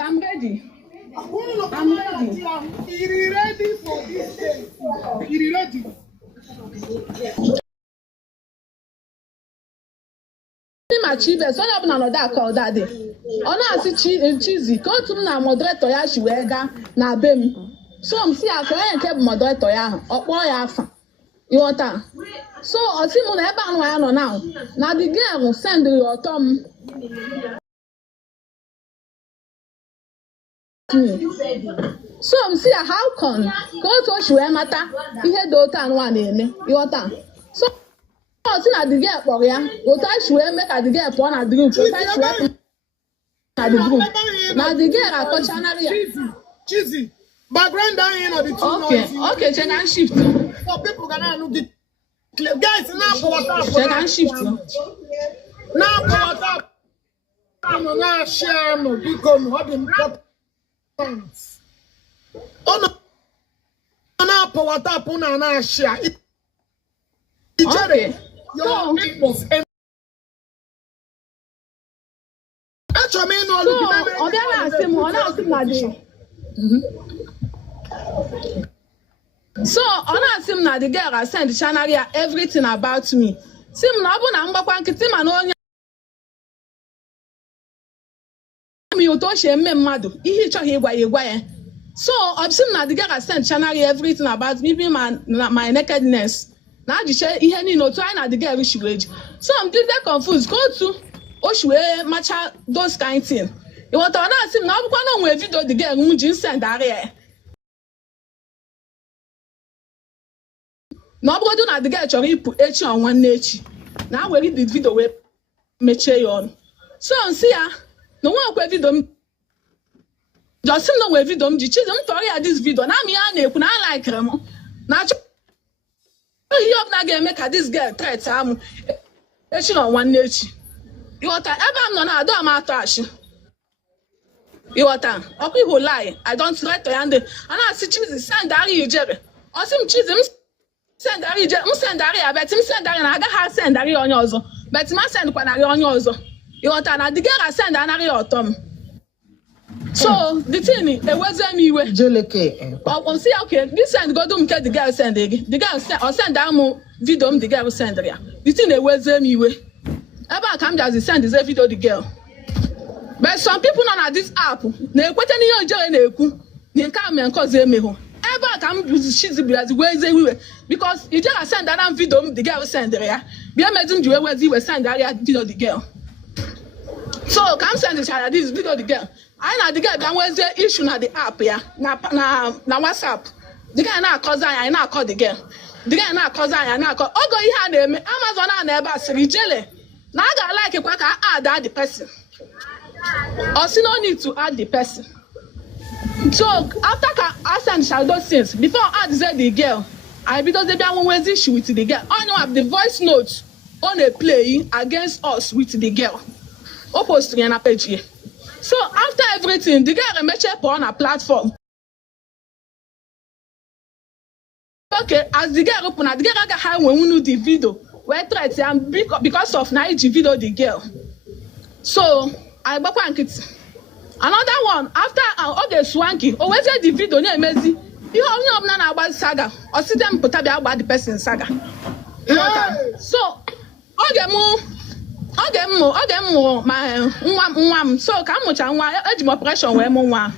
I'm ready. I'm ready. You're ready for this day. You're ready. My chief, so I'm not that call that day. On a cheesy, come to na moderator ya she wega na bem. So I'm see I can keep moderator ya or boy afa. You want that? So I see mon eba no ya no now. Na the girl send your thumb. So I'm see how come go to she matter. He had daughter and one name. You want that? So I see na the girl for ya. Go touch she make at the girl for na group. So touch she na the group. Na the girl a touch anaria. Cheesy. Background down here on the two. Okay, check and shift. So people can look it. Guys, now WhatsApp. Check and shift. Now WhatsApp. I'm not share no because what important. Oh no. Now WhatsApp una na share. Okay. Your people's So, on the So, on sim na the girl I send Shanaria everything about me. Sim na bu na mgbakwa nkiti ma na onye mi uto she mme mmadu ihe ichoghi igwa ya. So, sim na the girl I send Shanaria everything about me, my nakedness. Na ajiche ihe ni no to I na the girl she wage. So, I'm just confused. Go to Oshwe matcha those kind thing. You want to ask him now? Because no video the girl who send area. Nobody na the girl chori put H on one nature. Now we read the video we meche on. So see ya. No one kwe video. Just him no we video. Just him story at this video. Now me ane kuna like him. Now he up na game make this girl threat am. H on one nature. You want to ever no na do ma trash. You want to okay who lie. I don't try to hand. And I see cheese send Dari you jebe. Or some cheese send Dari jebe. Send Dari but him send Dari na aga ha send Dari on yours. But ma send kwa Dari on yours. You want to na the girl send Dari autumn. So the thing it was me we jeleke. Oh see okay this send go do me the girl send again. The girl send or send am video the girl send there. The thing it was me we. Ever come just send this video the girl. But some people not at this app. They put any on jail they come and cause them ever come she's the ways everywhere. Because you just send that video the girl send there. Be amazing you where you send that video the girl. So come send this video the girl. I know the girl that was the issue na the app ya. Na WhatsApp. The guy na cause I na call the girl. The guy na cause I na call. Ogo you had Amazon na never see jelly. Now I like it, I add the person. Also, no need to add the person. So after I send those things, before I add the girl, because they be one issue with the girl. I know have the voice notes on a play against us with the girl. Opposed to an page here. So after everything, the girl match up on a platform. Okay, as the girl open, the girl got when we know the video. We try to because of na video the girl. So I bakwa nkiti. Another one after okay swanky. Always the video na emezi. You only na na agba saga. Or see them put about the person saga. So oge mu my nwa so ka mucha nwa eji operation we mu nwa.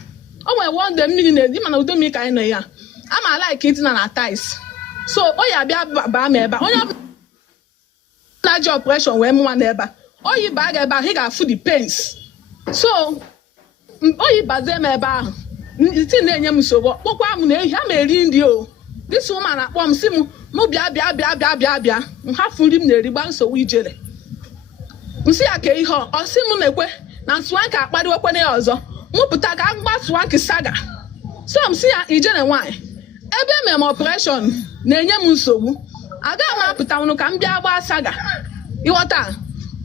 O we one dem mmiri na di mana udo mi ka ino ya. Ama like it na ties. So oya bia ba me ba. Onye large operation where one neighbor. Oh, you bag about he got food the pains. So, oh, you bag them about it's in the name so what I'm in you. This woman at one sim, Mobia, half food in the ribbon so we jelly. You see, I carry her or Simon, now swank up by the open also. Moputaka, but swanky saga. Some see a general wine. Every operation, Nanya Muso. I got my put down no cambia saga. You want that?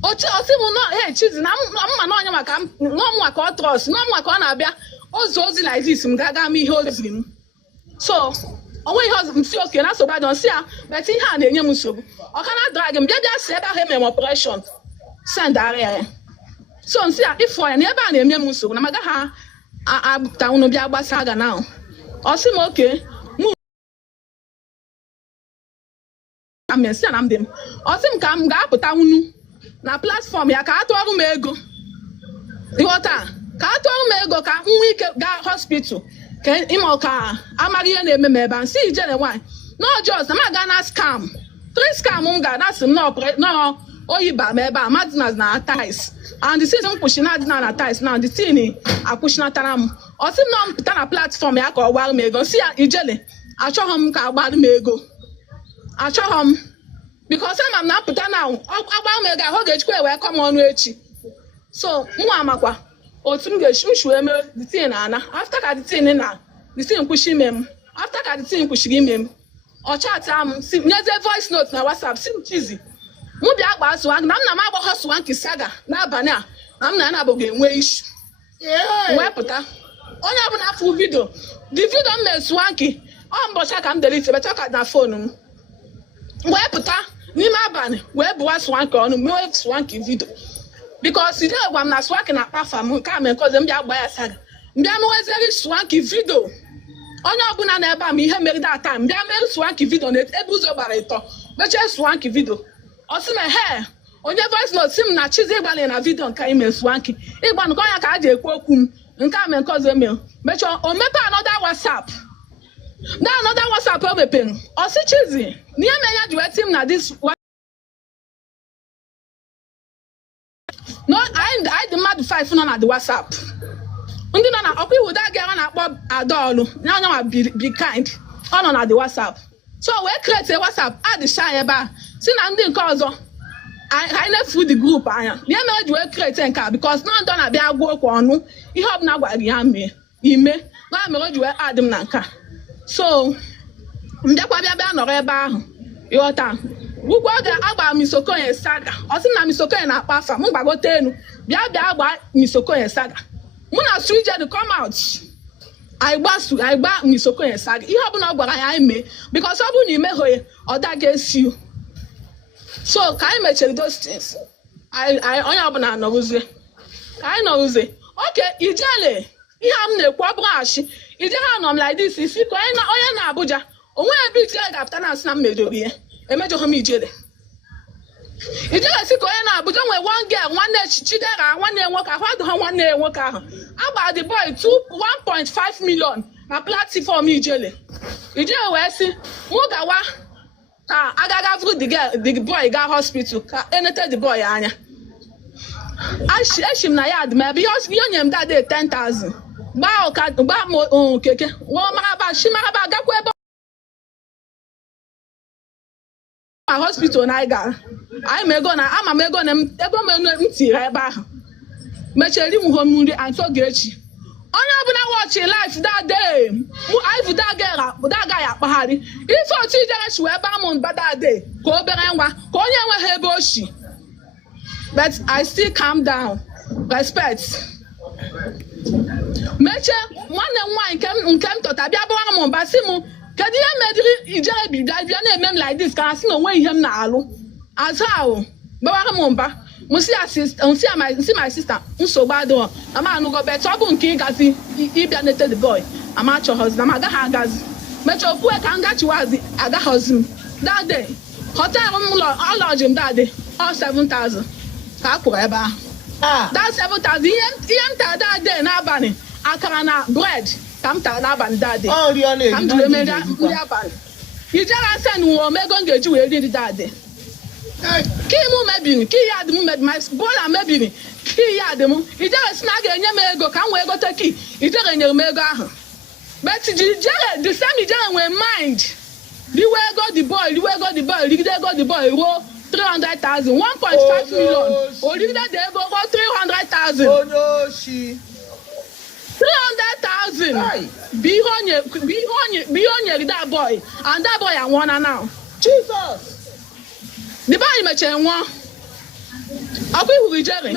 Ochi osimu no hey cheese na mma no anya maka no mwa ka trust no mwa ka na bia ozozi like this mgaga mi hozim. So onwe ihe msi okay na so bad on see but ihe a na enye m nsogbu. O kana drag m bia bia see ebe ha operation. send area. So nsi a if for na ebe a na-eme m nsogbu na maga ha abụta unu bịa gbasa aga now. Ọ sị m okay. Amesi na m dị m. Ọ sị m ka m ga-apụta unu na platform ya ka atụọrụ m ego. Ịghọta ka atụọrụ m ego ka m nwee ike gaa hospital ka ịma ka amaghị ihe na-eme m ebe a nsi ijere nwanyị no just na m aga na scam 3 scam m ga na sị m na oyiba m ebe a madness na ties and the season push na adịna na ties now the thing akwụshinatara m ọ sị m na m pụta na platform ya ka ọ gbara m ego si ya ijele achọghị m ka agbara m ego achọghị m because ama m na pụta na agbara m ego ahụ ga-ejikwa wee kọ m ọnụ echi so mwa amakwa otu m ga-esi eme the thing na ana after ka the thing kwụshi ime m after ka the thing kwụshiri ime m ọ chatịa m si nyeze voice note na WhatsApp si m chizi mụ bịa gba swank na m na m agbagho swank saga n'abalị a na m na abụ ga-enwe issue wee pụta onye ọbụla afụ vidio the video m mere swanky ọ mbọcha ka m delete becha ka na phone m wee pụta n'ime abalị wee bụwa swanky ọnụ mee swanky video because ide gwa m na swanky na-akpa afa m nke a mere koze m bịa gba ya saga mbịa mewezeri swanky video onye ọbụla na ebe a m ihe mere that time mbịa mere swanky video na ebe ụzọ gbara ịtọ mechie swanky video ọ sị m he onye voice note si m na chizi ịgbalị na video nke ime swanky ịgba nke ọnya ka a ji ekwu okwu m nke a mere nke ọzọ eme mechọ o mepe another WhatsApp na another WhatsApp o mepere ọ sị chizi n'ihe mere ya ji wee ti m na this no I dị mmadụ 5 nọ na the WhatsApp ndị nọ na ọkwa iwu daga na-akpọ Adaolu na onye ma be kind ọ nọ na the WhatsApp so wee create a WhatsApp adịcha ebe a si na ndị nke ọzọ anyị na-efu the group anya ihe mere ji wee create nke a because na ndọ na-abịa gwa okwu ọnụ ihe ọbụla gwara ya mee ime na mere o ji wee adị m na nke a so mbịakwa bịa nọrọ ebe ahụ ịghọta ugwu oge agbara m Isokonye saga ọ sị na Isokonye na-akpa afa m gbagote enu bịa gba Isokonye saga mụ na Sujed come out anyị gba Isokonye saga ihe ọbụla ọ gwara ya anyị mee because ọ bụrụ na imeghoye ọ daga esi so ka anyị mechiri those things onye ọbụla nọrụzie ka anyị nọrụzie oke ijele ihe a m na-ekwu ọ bụrụ achị ijele anọ m like this isi ka onye na Abuja onwe ebe ijele ga-apụta na asị na m mejọrọ ihe emejọghị m ijele si ka onye na Abuja nwee one girl nwanne Chidera nwanne nwoke ahụ adịghị nwanne nwoke ahụ agbara the boy 1.5 million na platform ijele wee sị mụ gawa ka agaga vụrụ the boy gaa hospital ka enete the boy anya eshi m na ya adị m ebe ihe onye m dade 10,000 gbaa m keke wee maraba gakwa ebe hospital na anyị gara anyị ama m ego na ego m tiri ebe ahụ mecheri m hom nri and Ogechi onye ọbụla wọchị life that day anyị daga ya akpagharị ife otu Ijerechi wee baa m mba that day ka obere nwa ka onye enweghị ebe oshi but I still calm down respect mechie nwanne m nwaanyị nke m tọta bịa bụra m mba si m kedu ihe mediri Ijere bịa na-eme m like this ka ha sị na onwe ihe m na-alụ azụ ahụ gbawara m mba nsi my sister nsogbu adịghị na m anụgo bet ọ bụ nke ịgazi ịbịa nete the boy ama achọghọzi na m agaghị agazi mechaa okwue ka m gachiwazi agaghọzi m that day họtelụ m ọlọji m that day all 7,000 ka a kwụrụ ebe ahụ that 7,000 ihe m tara that day n'abalị akara na bread ka m tara n'abalị that day ka m jiri emeri nri abalị Ijere asị na uwe omego m ga-eji wee ri nri that day ki mụ mebiri ki ya dị m mebiri my bola mebiri ki ya dị m Ijere si na a ga-enye m ego ka m wee gote ki Ijere nyere m ego ahụ but Ijere the same Ijere nwee mind riwe ego the boy rigide ego the boy ruo 300,000 1.5 million origide the ego ruo 300,000 300,000 bụ ihe o nyere that boy and that boy anwụọna now Jesus the boy mechara nwụọ ọkwa ihuru Ijere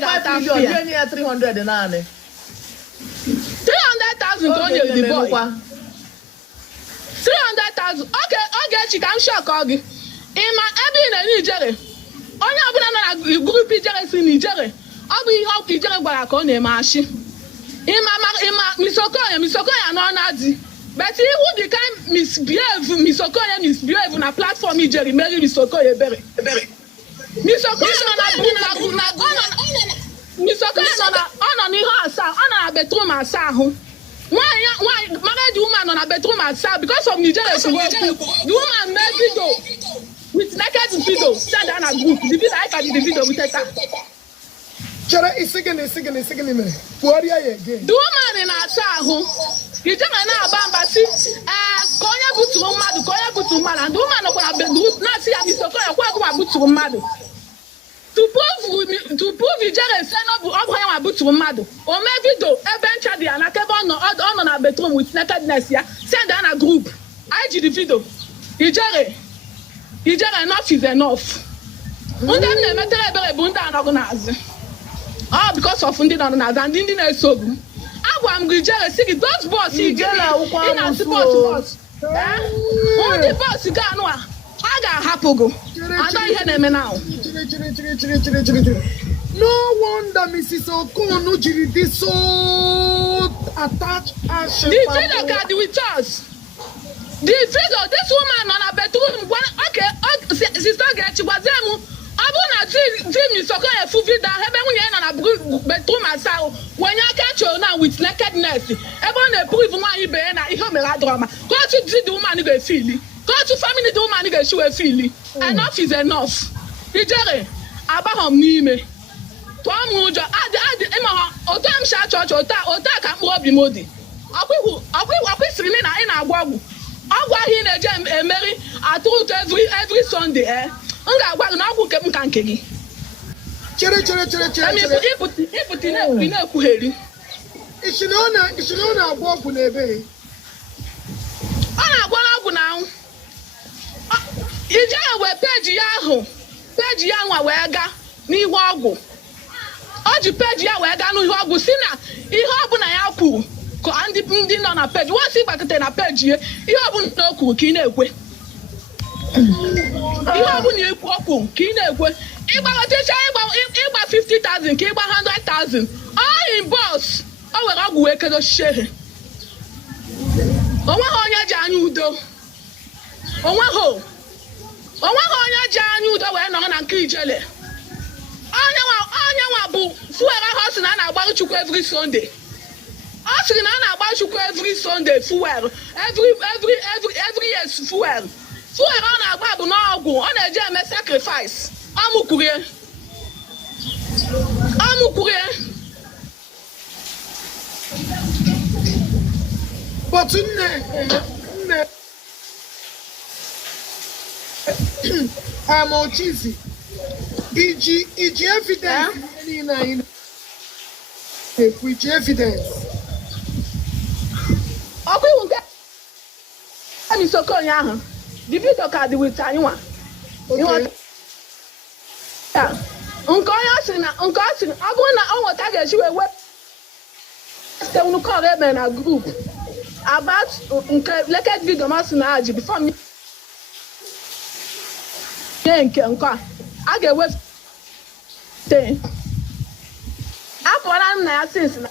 ga-ata afọ ya 300 naanị 300,000 ka o nyere the boy 300,000 Ogechi ka m shọkọ gị ịma ebe ị na-enye Ijere onye ọbụla nọ na grup ijere si Nijere ọ bụ ihe ọkụ ijere gwara ka ọ na-eme achị ịma misokoya nọ na di but iwu dị ka misbehave na platform ijeri meri misokoya ebere misokoya nọ n'ihe asaa ọ nọ na bedroom asaa ahụ nwaanyị married woman nọ na bedroom asaa because of Nigeria the woman made video with naked video send her na group the video I can the video with her. Chere isigini me. Kwori aye again. The woman na-asa ahụ ijere na-aba mba si ka onye buturu mmadụ and the woman nọkwa na bedroom na-asị ya misokoya kwa agụma buturu mmadụ to prove ijere say no bụ ọgwụ ya nwa buturu mmadụ o mee video ebe ncha dị ya na kebe ọ nọ na bedroom with nakedness ya send her na group anyị ji the video ijere enough is enough. Ndị m na-emetere ebere bụ ndị anọghị n'azụ all because of ndị nọ n'azụ and ndị na-esogbu agwa m gị ijere si gị those boss ị na-support boss ndị boss ga anụ a ga-ahapụ gị anọ ihe na-eme na no wonder Mrs. Okonu jiri dị so attached as the video card with us. The video, this woman on a bedroom, okay, sister Gechi was them. I want to see Misokoya full video. When you're on a bedroom myself, when you catch you now with nakedness, everyone prove one you be na ihe melodrama. Go to see the woman go feel it. Go to family the woman go show feel it. Enough is enough. Ijere abahom n'ime. To amujo adi ema otam sha church ota ka mkpu obi modi. Akwi siri na ị na-agwagwu. Ọgwụ ahụ ị na-eje emeri atụtụ every Sunday m ga-agwa gị na ọgwụ nke m ka nke gị chere ịpụta na-ekwugheri isi na ọ na-agwọ ọgwụ n'ebe ọ na-agwọ n'ọgwụ na anwụ ije wee peji ya nwa wee gaa n'ihu ọgwụ o ji peji ya wee gaa n'ihu ọgwụ si na ihe ọbụla ya kwuru ka ndị nọ na peji wọ́n sì gbàkịta na peji ihe ọbụla o kwuru ka ị na-ekwe ihe ọbụla o kwuru ka ị na-ekwe ịgbagotecha ịgba 50,000 ka ịgba 100,000 all in boss o were ọgwụ wee kedo shere onweghị onye ji anya udo onweghị onye ji anya udo wee nọrọ na nke ijele onye nwa bụ fuel ahụ ọ sị na a na-agbarụ Chukwu every Sunday ọ sịrị na a na-agba Chukwu every Sunday fuel every year fuel ọ na-agba bụ n'ọgwụ ọ na-eje eme sacrifice ọmụkwurie but nne Amochizi iji evidence niile anyị na-ekwu iji evidence ọkụ iwu nke Misokoya ahụ the video card with anyị nwa nke onye ọ sịrị ọ bụrụ na ọ nweta ga-eji wee wepụta nnukwu eme na group about nke naked video masị na aji before nye nke a ga-ewepụta apụọla m na ya since na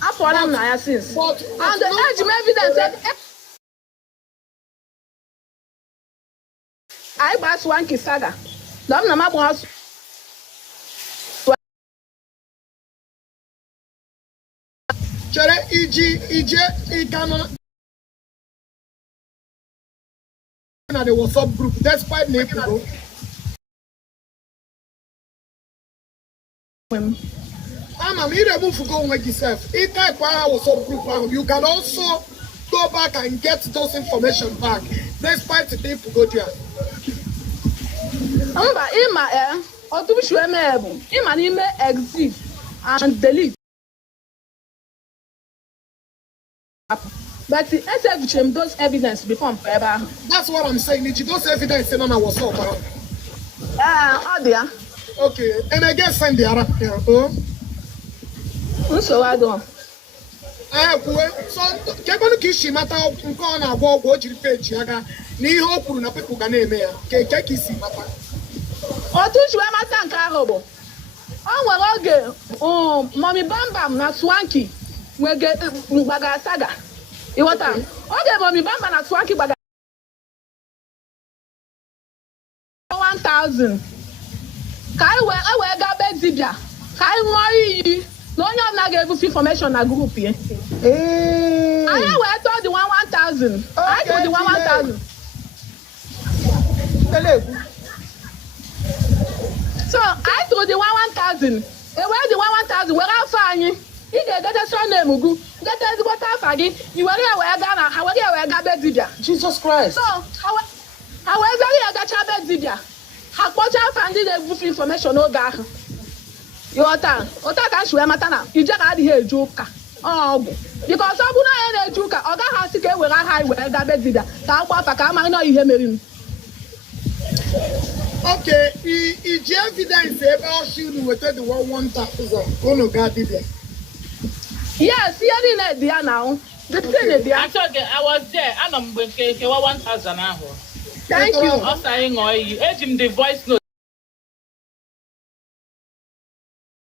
apụọla m na ya since and eji m evidence anyị gbasụwa nke saga na m na m agbụghasụ chere ije ịkanụ na the WhatsApp group despite na ekwugo ama m irebufugo onwe gị sef ịtaipụ aha WhatsApp group ahụ you can also go back and get those information back despite the ekwugo dia mba ịma ọtụtụ eme bụ ịma n'ime exit and delete but esevichem those evidence before ebe ahụ. That's what I'm saying. Did you those evidence na WhatsApp ahụ? Ọ dị ya. Okay, and again send the other here. Nsogbu adịghị. So kebonu ka isi mata nke ọ na-agwa ọgwụ o jiri peji aga na ihe o kwuru na people ga na-eme ya ke ka isi mata otu chiwe mata nke ahụ bụ o nwere oge Mommy Bambam na Swanky gbagara saga ịghọta oge Mommy Bambam na Swanky gbagara 1000 ka anyị wee gaa be dibịa ka anyị ṅụọ iyi na onye ọbụla ga-ebufe information na grup ya anyị wee tụọ dị 1000 anyị tụrụ dị 1000 so anyị tụrụ dị 1000 ewee dị 1000 were afọ anyị ị ga-egete sọnem gụ gete ezigbote afa gị i were ya wee gaa na ha were ya wee gaa be dibịa Jesus Christ. so ha wee zere ya gacha be dibịa ha kpọcha afa ndị na-ebufe information n'oge ahụ ịghọta ụta ka nsi wee mata na ije ka adịghị eje ụka ọgwụ bikọs ọ bụrụ na onye na-eje ụka ọ gaghị asị ka e were aha anyị wee gabe dibịa ka akwa afa ka a mara na ihe mere m. Okay, iji evidence ebe ọ si unu weta the 1000 unu gaa dibịa yes ihe niile dị ya na the thing dị ya. Actually, I was there. I know mgbe nke 1000 ahụ. Thank you. Ọ sa anyị ṅụọ iyi eji m the voice note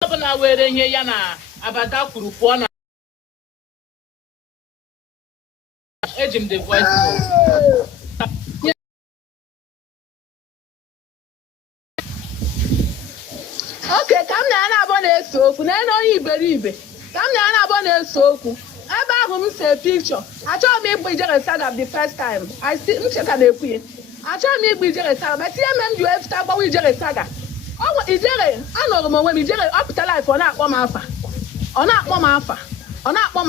ọ bụ na were ihe ya na abada kwuru pụọ na eji m the voice note. Okay, ka m na-abọ na-ese okwu na onye iberibe ka m na-abọ na-ese okwu ebe ahụ m see picture achọghị m ịgba ijere saga the first time m cheka na-ekwu ya achọghị m ịgba ijere saga ma tinye m ji wee fụta agbawa ijere saga ijere anọrọ m onwe m ijere ọpụta life ọ na-akpọ m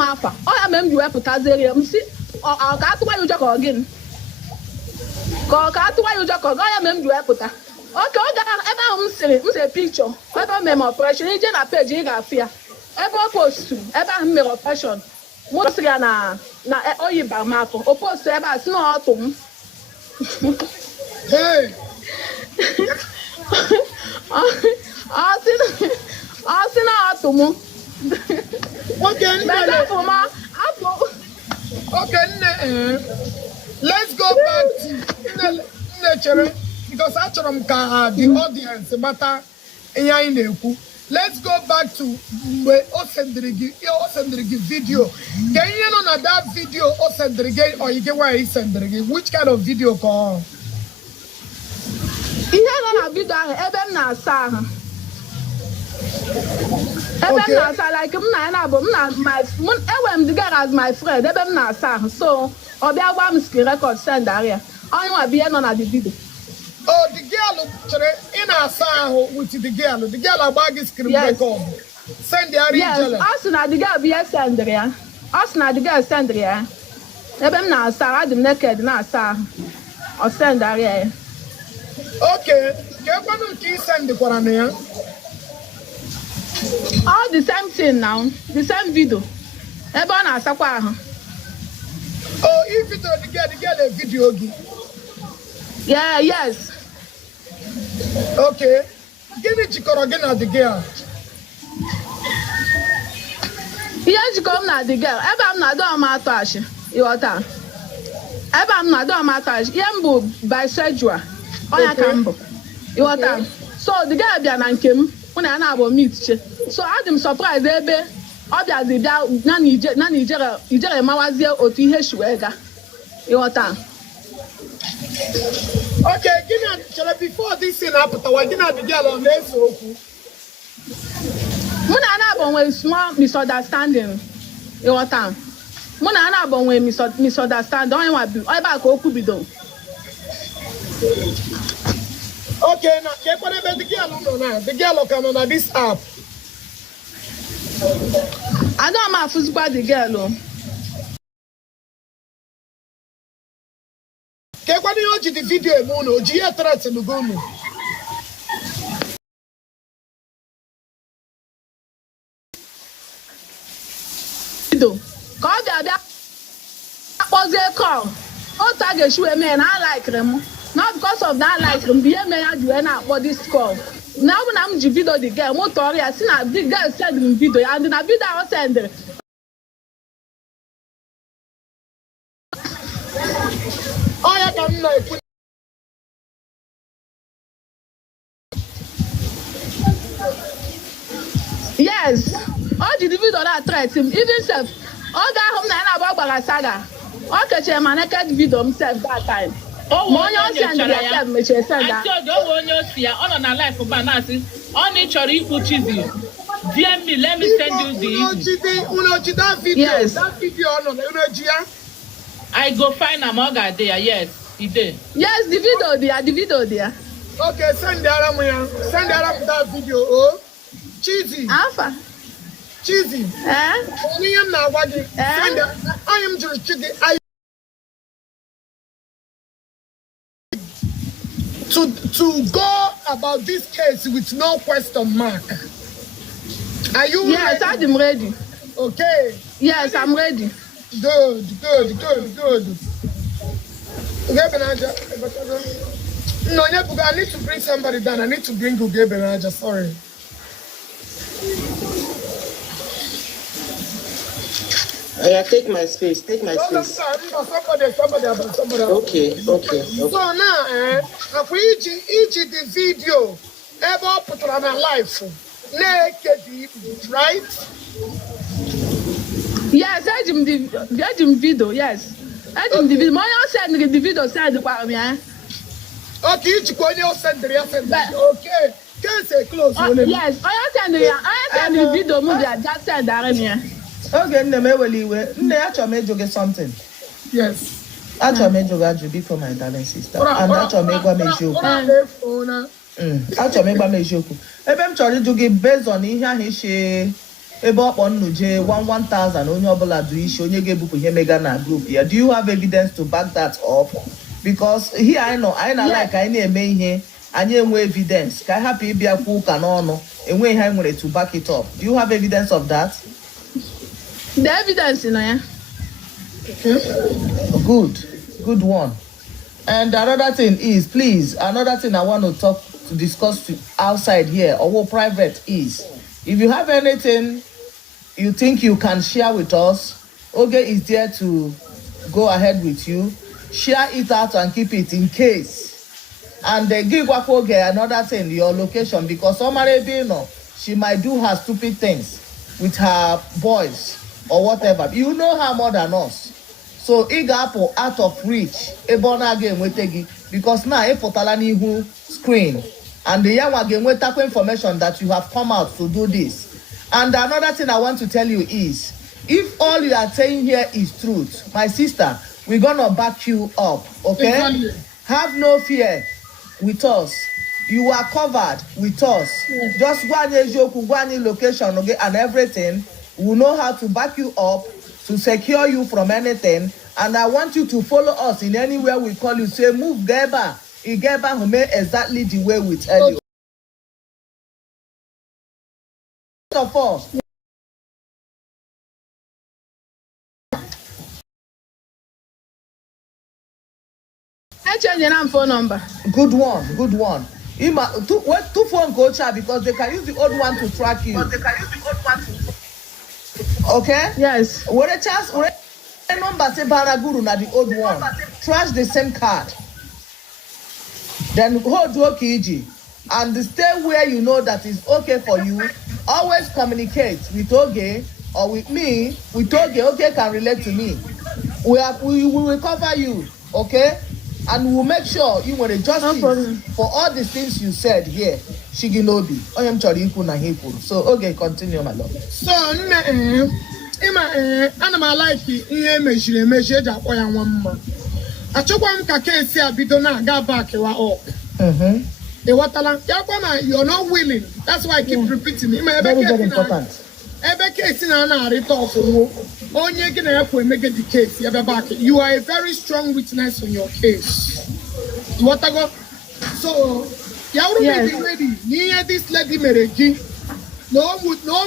afa ọ ya mere m ji wee pụtaziere ya m si ka atụwa ya ụjọ ka ọ gịnị ka atụwa ya ụjọ ka ọ ya mere m ji wee pụta oke oge ebe ahụ m sere pikchọ ebe o mere m ọpreshọn ije na peji ị ga-afụ ya ebe o postu ebe ahụ m mere ọpreshọn mụ sịrị ya na oyi bara m afọ o postu ebe a si na ọtụ m ọ sị na ọtụ m Okay, let's go back to Nne because achọrọ m ka the audience mata ihe anyị na-ekwu. Let's go back to mgbe o sendịrị gị video. Ka ihe nọ na that video o sendịrị gị or ike nwaanyị sendịrị gị which kind of video ka ọ? Ihe nọ na video ahụ ebe m na-asa ahụ. Ebe m na-asa like m na ya na-abụ enwere m the girl as my friend ebe m na-asa ahụ so ọ bịa gwa m screen record send arịa onye nwa bụ ihe nọ na the video. Oh, the girl in our sound with the girl about this screen record. Send the area. Yes, us na the girl be send there. Us na the girl send there. Ebem na sa the naked na sa. O send area. Okay. Ke kwanu ki send the kwarana. All the same thing now. The same video. Ebe na asakwa ahụ. Oh, if it the girl a video gi. Yeah, yes. Okay. Gịnị jikọrọ gị na the girl? Ihe jikọrọ m na the girl. Ebe m na-adọ m atọ achị. Ịghọta. Ebe m na-adọ m atọ achị. Ihe m bụ bisexual. Ọnya ka m bụ. Ịghọta. So the girl bịa na nke m. Mụ na ya na-abụ meet che. So adị m surprise ebe ọ bịazi bịa na ijere mawazie otu ihe si wee gaa. Ịghọta. Okay, before this thing happened, why didn't the girl on this? Muna na bụ nwere small misunderstanding. Ịghọta. Muna na bụ nwere misunderstanding. Onye nwa bi ebe a ka okwu bido. Okay, now the girl no na. The girl can on this app. I don't know if the girl. Ke kwani oji the video emu no oji ya threat no go mu. Video. Ka ọ ga-abịa akpọzie call. O ta ga-eshu eme na I like them. Not because of that like them be eme ya ju na akpọ this call. Na ọ bụ na m ji video the girl mo tori ya si na the girl send me video and na video I send Yes. All the video that threat him, even self. All that home na about Balasaga. All catch him and naked video himself that time. Oh, Money send yourself, me send that. I told you when you see on a life for banana. On each or equal cheesy. DM me, let me send you the. Yes. That video on I go find a mugger there. Yes, he did. Yes, the video there. Okay, send the Arab that video. Oh, cheesy. Alpha. Cheesy. Only am now what I am just checking. To go about this case with no question mark. Are you Yes, ready? I'm ready. Okay. Yes, I'm ready. Good. Okay, Benaja. No, I need to bring somebody down. I need to bring Uge Benaja. Sorry. Yeah, take my space. Take my No, space. somebody. Okay. So now, if we each the video ever put on our life, naked, right? Yes, I him the video. Yes, I him the video. Money send the video send the me. Okay, each one you send the okay. Can't say close. Yes, I send the video movie. I just send that me. Okay, nne achọrọ m ịjụ gị something. Yes. Achọrọ m ịjụ gị ajụ before my darling sister. And achọrọ m ịgwa m eziokwu. Achọrọ m ịgwa m eziokwu. Ebe m chọrọ ịjụ gị based on ihe ahụ ishe ebe ọkpọ nnu jee 1,000 onye ọbụla du isi onye ga-ebupụ ihe mega na group ya. Do you have evidence to back that up? Because here I know, anyị na like anyị na-eme ihe anyị enwe evidence ka anyị hapụ ịbịa kwuo ụka n'ọnụ enwe ihe anyị nwere to back it up. Do you have evidence of that? The evidence in there. Good one. And another thing is, please, another thing I want to discuss outside here or private is, if you have anything you think you can share with us, Oge is there to go ahead with you. Share it out and keep it in case. And give Oge another thing, your location, because somebody, she might do her stupid things with her boys or whatever. You know her more than us. So Apple out of reach. Ebona again wetegi because now Epotalani screen and the young again with that information that you have come out to do this. And another thing I want to tell you is, if all you are saying here is truth, my sister, we're gonna back you up. Okay? Exactly. Have no fear with us. You are covered with us. Yes. Just one location, okay, and everything. We know how to back you up, to secure you from anything. And I want you to follow us in anywhere we call you. Say, move Geba. Igeba who made exactly the way we tell you. First of all, I change your phone number. good one. Two phone coach because they can use the old one to track you. Okay? Yes. What a chance, what a number say Baraguru na the old one. Trash the same card. Then hold Okiji and stay where you know that is okay for you. Always communicate with Oge or with me. With Oge, Oge can relate to me. We will cover you, okay? And we'll make sure you will justice for all the things you said here. Shiginobi. I am Choriku na Hipu. So okay, continue, my love. So ana m like ihe mechiri ja akpọ ya nwa mma. Achọkwa m ka case a bido na aga back wa up. Ewatala ya kwa na you're not willing. That's why I keep repeating. Very important. Ebe case na arịta ọfụwo. Onye gị na ya kwu emege the case ya be back. You are a very strong witness on your case. Watago. So ya uru be ready. Ni this lady mere gi. No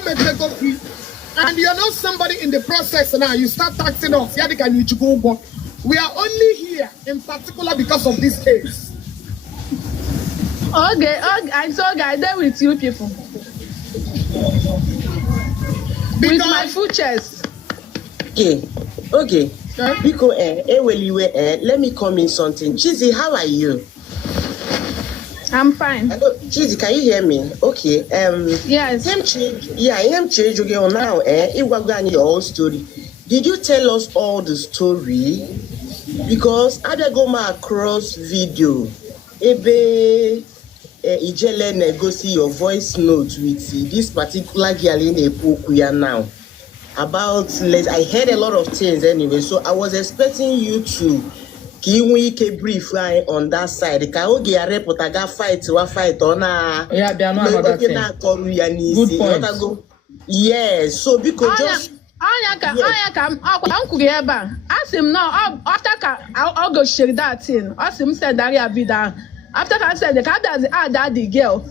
make go free. And you're not somebody in the process now. You start taxing us. We are only here in particular because of this case. Okay, I'm so guided with you people. With my full chest. Okay. Biko, let me come in something. Chizzy, how are you? I'm fine. Hello, Chizzy, can you hear me? Okay. Yes. I am changing now. It was your whole story. Did you tell us all the story? Because I go across video. Ebe Ijele negotiate your voice note with this particular girl in Epokuya now. About I heard a lot of things anyway, so I was expecting you to give me a brief on that side. Kaogi a reporter fight on a Good point. yes, so because just Anya ka uncle eba. Ask him now after I'll go share that thing. Ask him said Daria vida. After I said the cat does that the girl.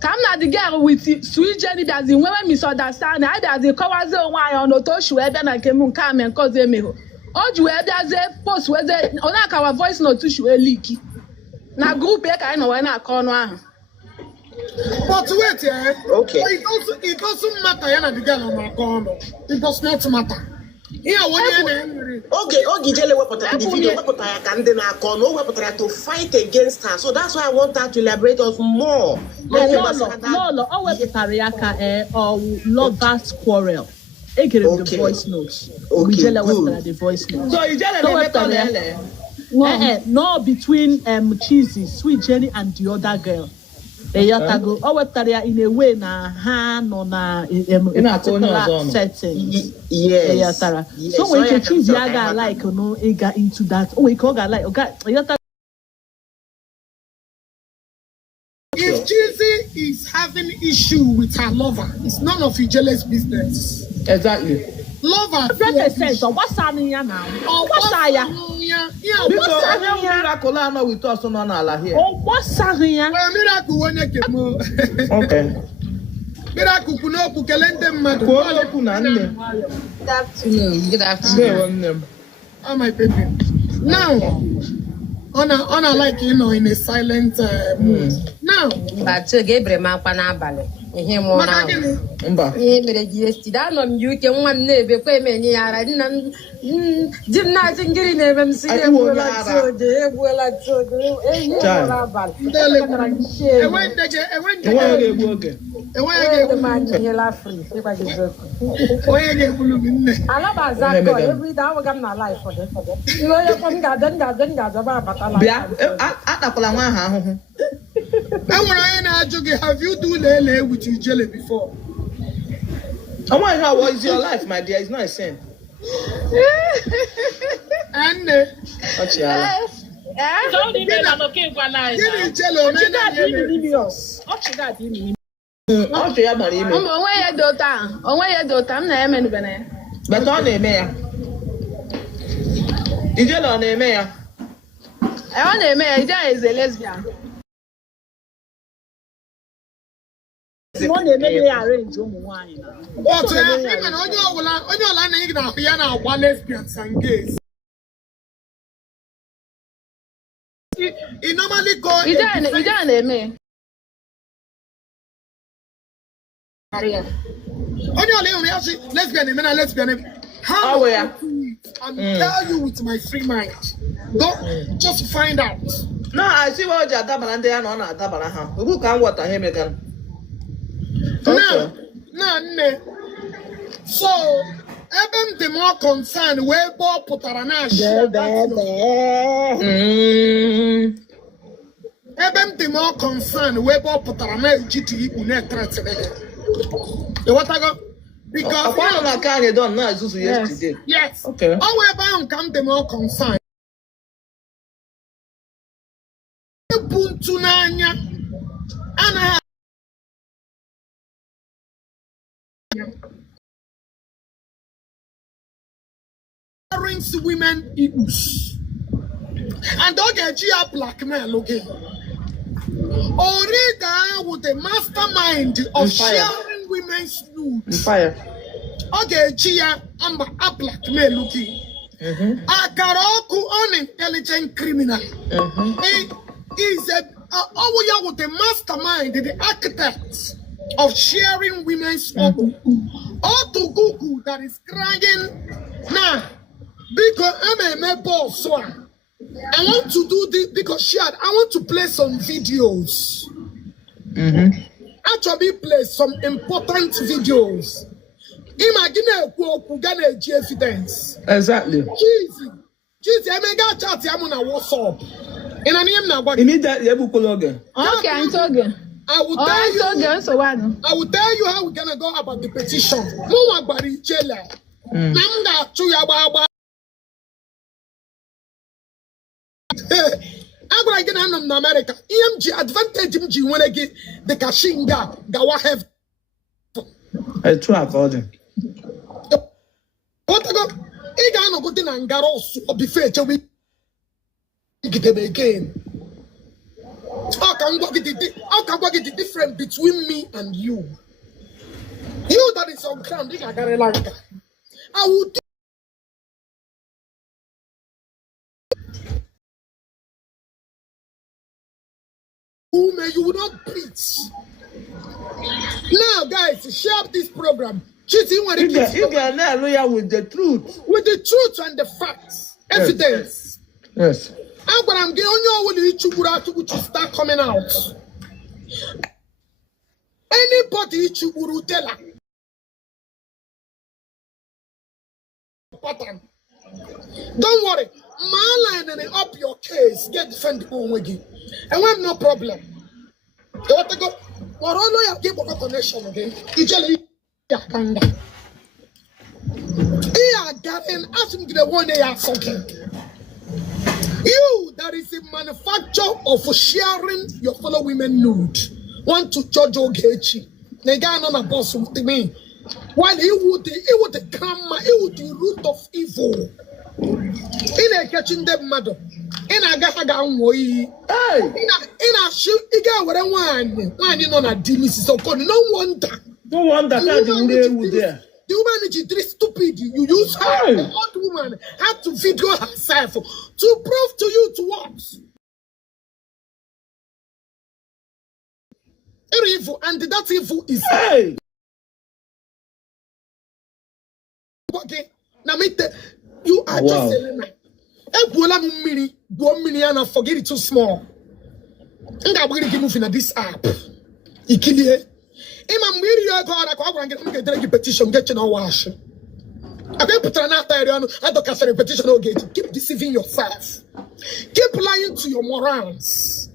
Come now the girl with sweet Jenny does in women misunderstand. I does the covers why on Otoshu Eben and Kemun come and cause them. Oh, you have as a post whether on our voice note to show a leaky. Now group back I know when I call one. But wait, okay. It doesn't matter. The girl on my corner. It does not matter. Yeah, okay, Gijele weapon the video weapon can then no weapon to fight against her. So that's why I want her to elaborate us more. No, always Tariaka or lovers quarrel. I get the voice notes. Okay, good. The voice notes. So Ijele no between Cheesy, Sweet Jenny and the other girl. Go always Taria in a way na hand on a particular setting. Yes. So when you choose Yaga like it got into that. Oh, we call like if Cheesy is having issue with her lover, it's none of Ijele's business. Exactly. Lover. 100%. So what's happening now? Oh, what's happening? Because miracle are not with us on Allah here. Oh, what's happening? Miracle when you Okay. Miracle kuno kukelende madu. Good afternoon. Good afternoon. Oh my baby. Now, on a like in a silent mood. Now. But Gabriel Mapanabale. Him one hour. Yesterday, I know you can one neighbor pay many. I didn't gymnastic getting them see them well. I told you, have you do lele with you jelly before? I want to know what is your life, my dear. It's not a sin. And but on a mayor. Did you know a mayor? I want a mayor is a lesbian. One they make arrange wine. But even on your line, one lesbians and gays. It normally go. You don't me. On your line, lesbian, men are lesbian. How I'll tell you with my free mind. Don't just find out. No, I see what you're talking about. They are not Tabaraha. Who can water him again? No. So, even the more concerned, where Bob Putaranash. Even the more concerned, where Bob Putaranash GT Unetra today. What I go? Because I can't done now yesterday. Yes. Okay. However, come the more concerned. Puntunanya and women issues and don't get blackmail again. Orega with the mastermind of sharing women's nude. Fire. Okay, Chia Amba a blackmail looking. A Karoku unintelligent criminal. He is a with the mastermind, the architect of sharing women's or to Google that is crying now. Because I'm a boss, so I want to do this because I want to play some videos. Actually, play some important videos. Imagine a evidence. Exactly. Jesus, I may get chat. I'm on a WhatsApp. And I name now. Immediately, okay, I'm talking. I will tell you. So what? I will tell you how we're gonna go about the petition. No one but in jail. Nanga chuya. I'm going to get in America. EMG advantage MG when I get the Kashinga, Gawa have. I try according. What I go? I go to Nangaros or be fair to me. Get them again. How can we get the difference between me and you? You that is on ground, I would. You will not preach. Now, guys, share this program. You can now lawyer with the truth. With the truth and the facts. Evidence. Yes. I'm getting on you to start coming out. Anybody to tell her. Pattern. Don't worry. My line and up your case. Get defendable with you. And we have no problem. You want to go? What all lawyer give a connection again? You tell me. Ask him to the one day something. You that is a manufacturer of sharing your fellow women nude. Want to judge Ogechi. The guy on a boss with me. While he would the karma, he would the root of evil. In a catching them mother. In a gaga way. Hey! In a shoot, he got what I want. Why you know that Mrs. Okon? No wonder. No wonder that the woman is stupid. You use her, the old woman, had to video herself to prove to you to what? Evil, and that evil is. Hey! Okay, now you are just a lemon. And forget it too small. And I'm going to give you this app. You kill it. I'm going to get a petition, get you no wash. I can't put an area. I don't cast a repetition. Keep deceiving yourself. Keep lying to your morals.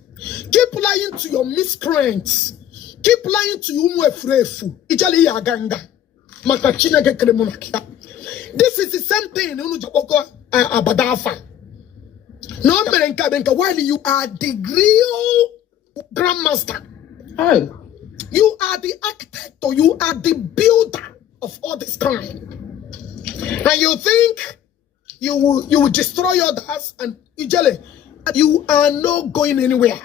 Keep lying to your miscreants. Keep lying to you, Mwefurefu. Ijali ya ganga. Makachina ke kremunaki. This is the same thing. Abadafa. No merenka while you are the real grandmaster. Hi. You are the architect or you are the builder of all this crime. And you think you will destroy others and you are not going anywhere.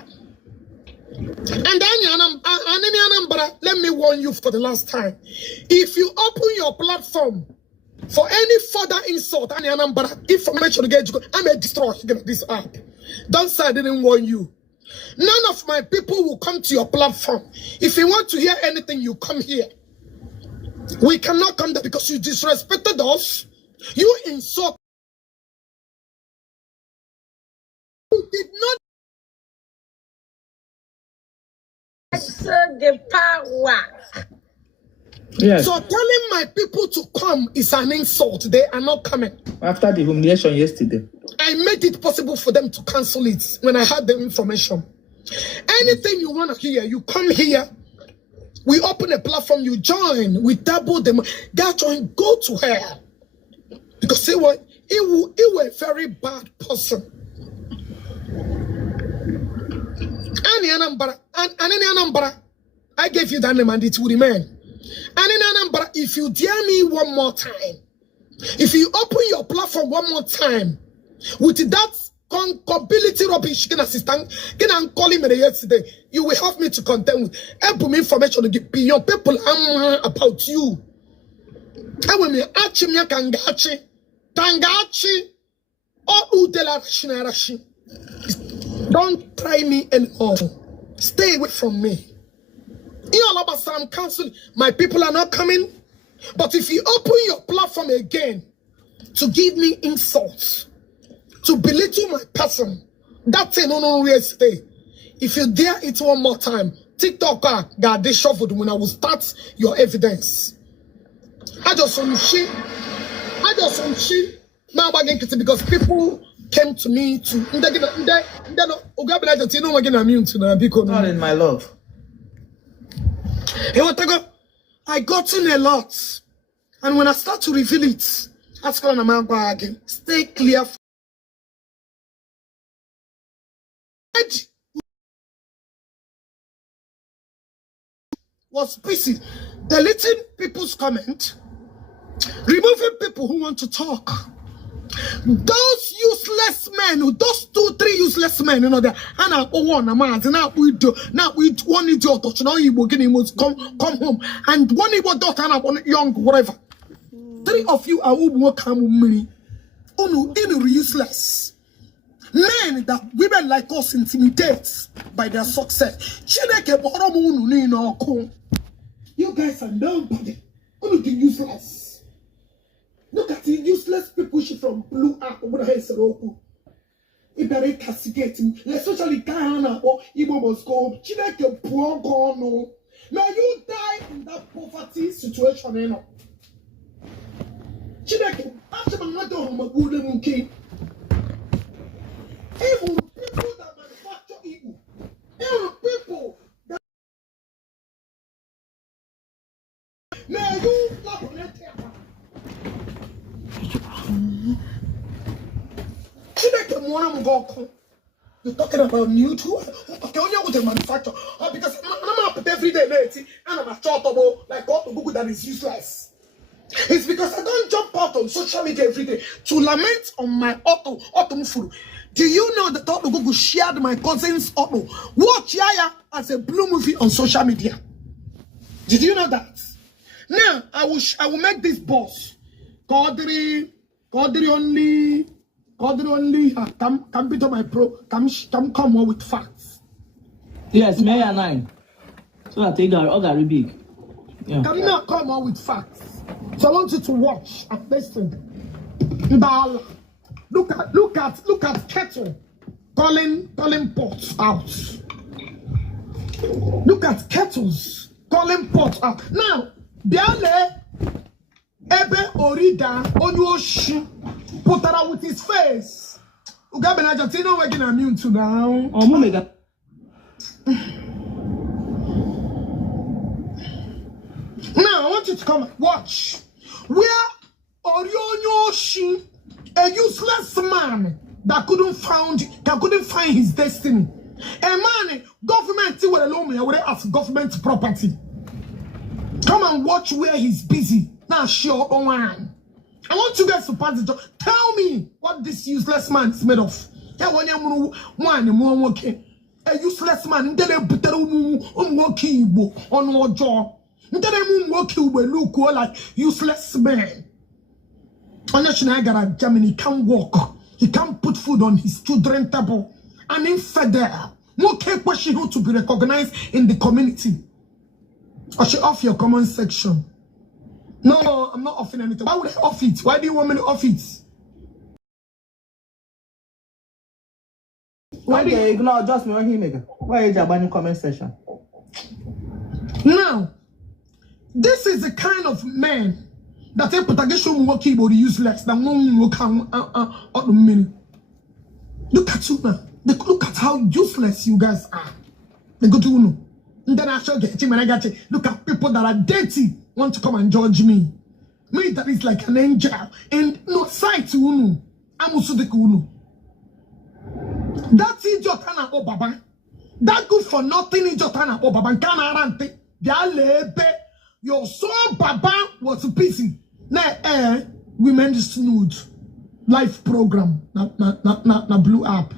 And then let me warn you for the last time. If you open your platform for any further insult, information I may destroy this app. Don't say I didn't warn you. None of my people will come to your platform. If you want to hear anything, you come here. We cannot come there because you disrespected us. You insult. You did not. The power. Yes. So telling my people to come is an insult. They are not coming. After the humiliation yesterday, I made it possible for them to cancel it when I had the information. Anything you want to hear, you come here. We open a platform, you join. We double them. That join, go to her. Because he was a very bad person. I gave you that name and it will remain. If you dare me one more time, if you open your platform one more time, with that compatibility rubbish, can call him yesterday, you will have me to contend with. Help me information to get beyond people about you. I will me achimya kangachi or udela rashi. Don't try me anymore. Stay away from me. I'm canceling. My people are not coming. But if you open your platform again, to give me insults, to belittle my person. That thing no way stay. If you dare it one more time, TikToker got this shuffled when I will start your evidence. I just want shit. Now again because people came to me to not in my love. I got in a lot. And when I start to reveal it, ask on again. Stay clear. Was busy deleting people's comment, removing people who want to talk. Those useless men, those 2-3 useless men, you know, that and one a man, now we one idiot, now he will come home, and one idiot daughter and one young whatever. 3 of you are who come with me. Oh no, useless men that women like us intimidate by their success. You guys are nobody. Only the useless. Look at the useless people she from Blue App over here Seroku. It better castigate him. Especially Ghana or Igbo must go. Chineke poor gone. Now you die in that poverty situation, you know. Chineke, after my mother home, even people that manufacture Igbo, even people that now you love on that table. You're talking about new too? Okay, only with the manufacturer. Because I'm up every day, and I'm a shortable like all the Google that is useless. It's because I don't jump out on social media every day to lament on my auto mufuru. Do you know that Auto Google shared my cousin's auto? Watch Yaya as a blue movie on social media. Did you know that? Now I will make this boss. Godri only come be to my pro come on with facts. Yes, May 9. So that they got big. Yeah. Can you not come on with facts? So I want you to watch and listen. Look at kettle calling pots out. Look at kettles calling pots out. Now, Biale Ebe Orida Onyoshi put her out with his face. Ugabenajatino we're gonna immune to now. Oh, Momega. Now I want you to come and watch. Where Orionyoshi, a useless man that couldn't find his destiny. A man, government will allow me as government property. Come and watch where he's busy. Now sure on. I want you guys to pass the job. Tell me what this useless man is made of. A useless man, on jaw. Look like useless man. Unless Germany can't walk. He can't put food on his children's table. An infidel. No question who to be recognized in the community. I should off your comment section. No, I'm not offering anything. Why would I off it? Why do you want me to off it? Why do you ignore just me when he make it? Why is your banning comment section? Now, this is the kind of man that a protagonist work keyboard useless that won't work out the minute. Look at you now. Look at how useless you guys are. They go to Uno. And then I shall get him and I got you. Look at people that are dirty want to come and judge me. Me that is like an angel. And no sight to Uno. I'm also the Uno. That idiot Anna Obaba. That good for nothing idiot Anna Obaba. Kana Arante. Your son Baba was busy. Now women's nude live program. Na Blue App.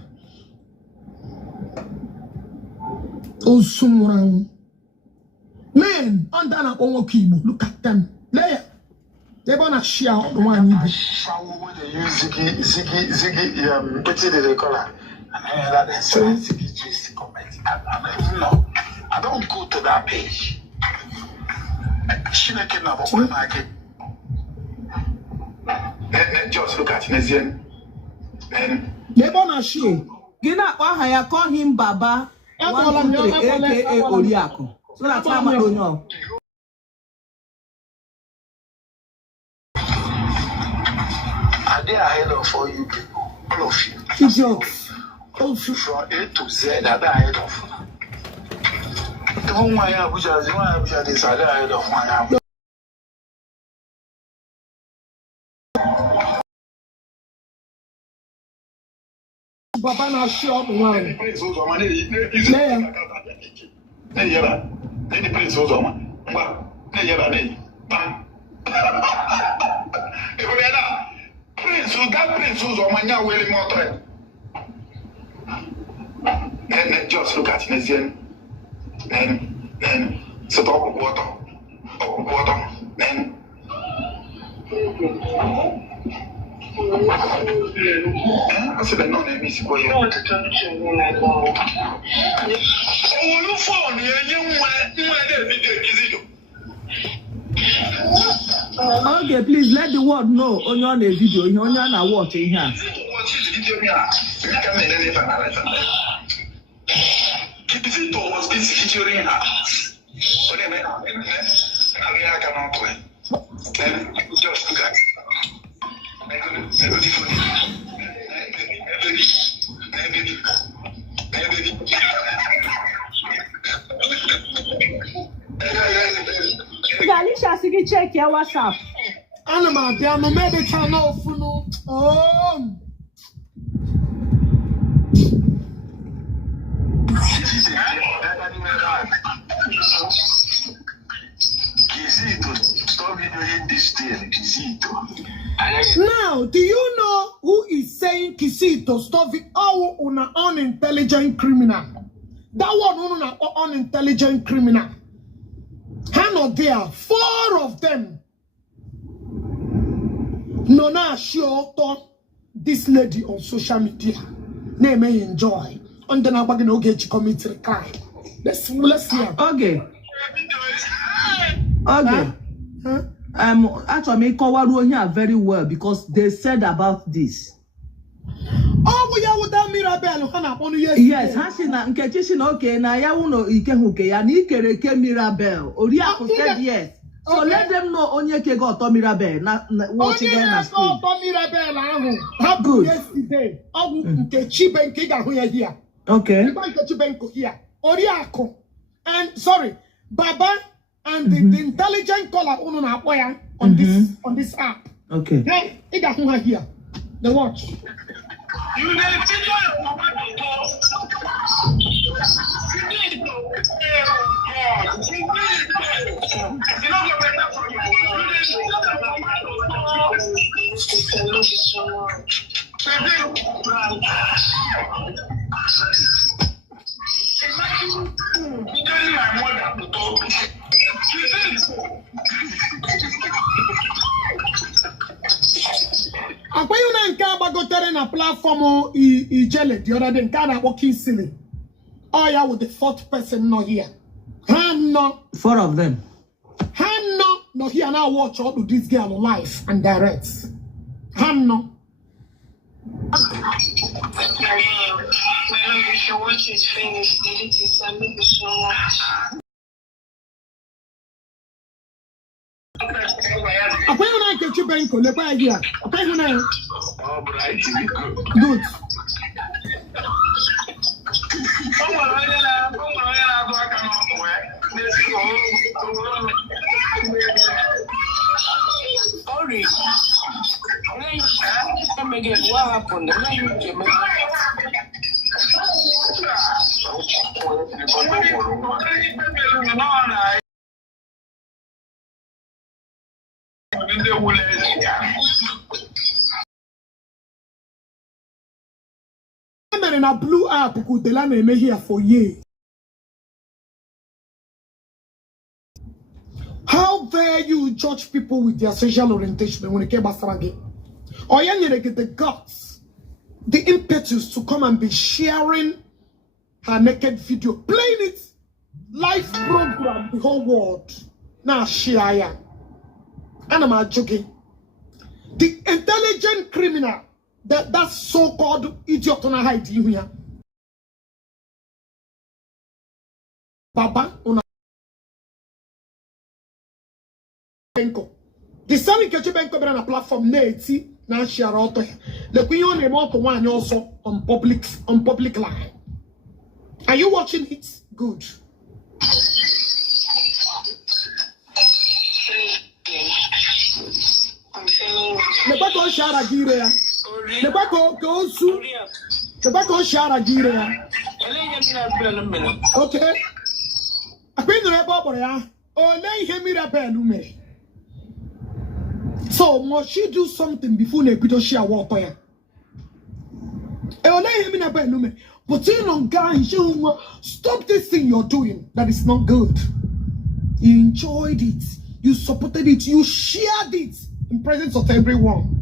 Oh, soon men under an old keyboard. Look at them. They're gonna share the one. Ziggy, petty the color. And that's Ziggy comment. I don't go to that page. She came up with my just look at Nesian. Then they wanna show. Gina Wahaya call him Baba 123 aka Oliako. So that's how I don't know. are they ahead of all you people? All of you. Idiots. From A to Z, are they ahead of? Don't worry, Abuja, this are they ahead of one. Baba na shop one. Then just look at Nesian. Then set up water. Then I said the non miss boy. Okay, please let the world know on your video. You are watching here. Kizito was this featuring her. I cannot play. Then just look at Galisha, sige check your WhatsApp. Anima, they are no maybe channel full. Oh. Kizito, stop doing this thing, Kizito. Now, do you know who is saying Kizito stop it all on an unintelligent criminal? That one on an unintelligent criminal. Hang there, 4 of them. Nona sure this lady on social media. They may enjoy. And then I'm going to get you committed crime. Let's see her. Okay. Okay. Actually, Kawaru here very well because they said about this. Oh, we are with that Mirabel. Yes, Hasina Nkechishina okay, na ya uno ikehuke ya ni kereke Mirabel. Oriako said yes. So okay. Let them know Onyeke got to Mirabel. Watching them as well. Mirabel, good. Yesterday. Nkechi Benkiga here. Okay. Nkechi Benko here. Oriako. And sorry, Baba and the intelligent caller on this app. Okay. Hey, he got here. The watch. You need When you go to a platform the other day, kind of walking silly. Oh yeah, with the 4th person not here. No. 4 of them. No here now watch all of this girl live and direct. No. You should watch it finish. Delete it. I love you so much. When you get you bank, let me here. Okay, you know. Good. Sorry. What happened? I'm in a blue app could the land here for years. How dare you judge people with their sexual orientation when it came back again? Or you need to get the guts, the impetus to come and be sharing her naked video, playing it live program the whole world. Now share. And I'm joking. The intelligent criminal, that so-called idiot on a hide you here. Baba on a benko. The same catch benko on a platform neti na share auto. The queen on a moto one also on public line. Are you watching it? Good. Le pas qu'on chara gire. Le pas qu'on sou. Le pas qu'on chara gire. Okay. So must she do something before they put share water? But you know, guys, stop this thing you're doing that is not good. You enjoyed it, you supported it, you shared it in presence of everyone.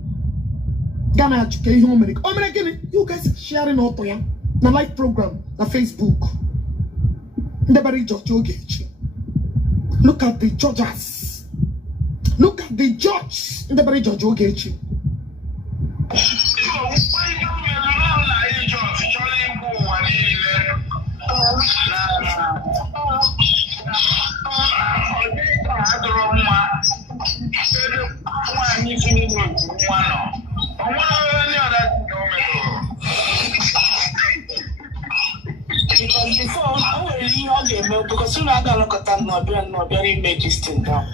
Ghana you guys are sharing out there. The live program, the Facebook. Look at the judges. Look at the judge. The very judge Ogechi. Because you know I got look at that not very make this thing down.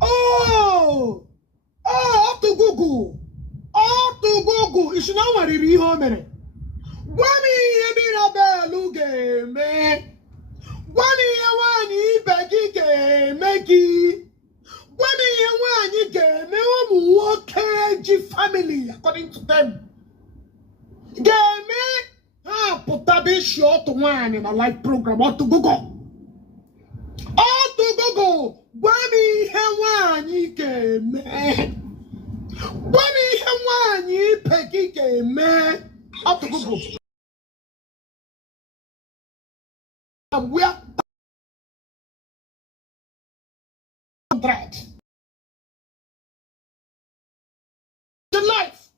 Oh, up to Google. You should not worry, Rihomere. Wani Emira Beluge, me. Wani Yawani Bagige, Meki. Wani Yawani Ge, me, Wokeji family, according to them. Game, Potabe short one in a live program, or to Google. Wani Hawani Ge, Wani Hawani Peggy me. Up to Google. We are the life.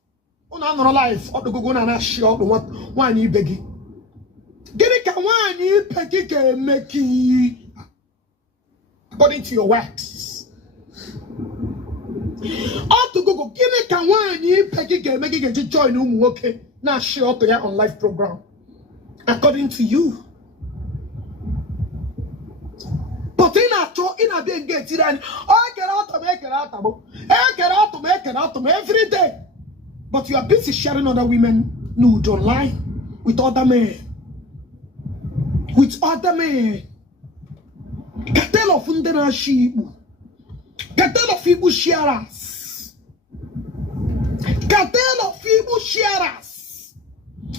On another life. Up to Google and show what one you beggy. Get it one you peggy make according to your works. Up to Google, give me one you peggy make it to join okay. Now show up here on live program. According to you. But in a big get it and I get out every day. But you are busy sharing other women nude online with other men. Cartel of Undena Shibu. Cartel of Ibu Sharas. Cartel of Ibu Sharas.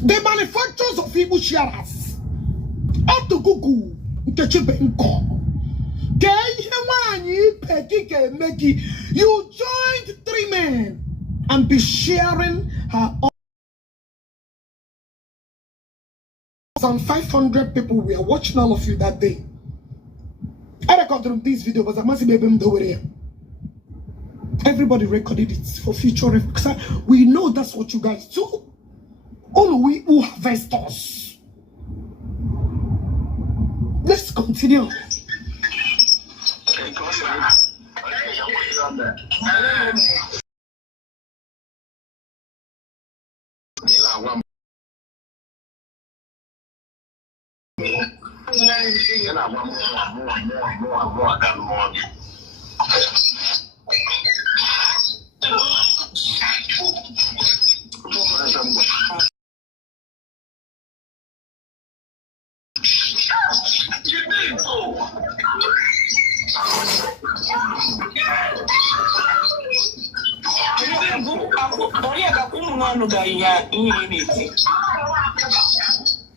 The manufacturers of Ibu Sharas. Up to Google. You joined 3 men and be sharing her. 500 people were watching all of you that day. I recorded this video, but I must be able to do. Everybody recorded it for future reference. We know that's what you guys do. Only we who harvest us. Let's continue.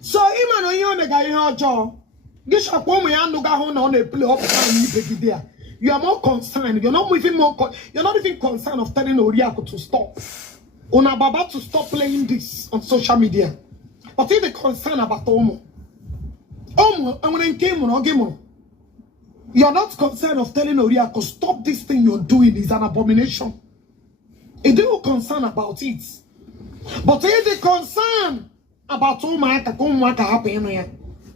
So, Imano, you know, you are more concerned. You're not even concerned of telling Oriako to stop. Una Baba to stop playing this on social media. But if the concern about Omo, and when it came on, you're not concerned of telling Oriako stop this thing you're doing is an abomination. It didn't concern about it. But it is concern about what happened here.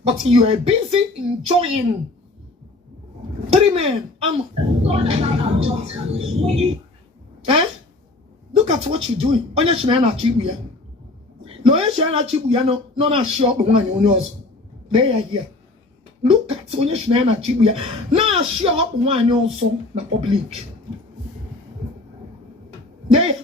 But you are busy enjoying 3 men. Eh? Look at what you're doing. No, not sure the one you also. They are here. Look at Sonia Shnana Chibuya. Now show up one also na public. There.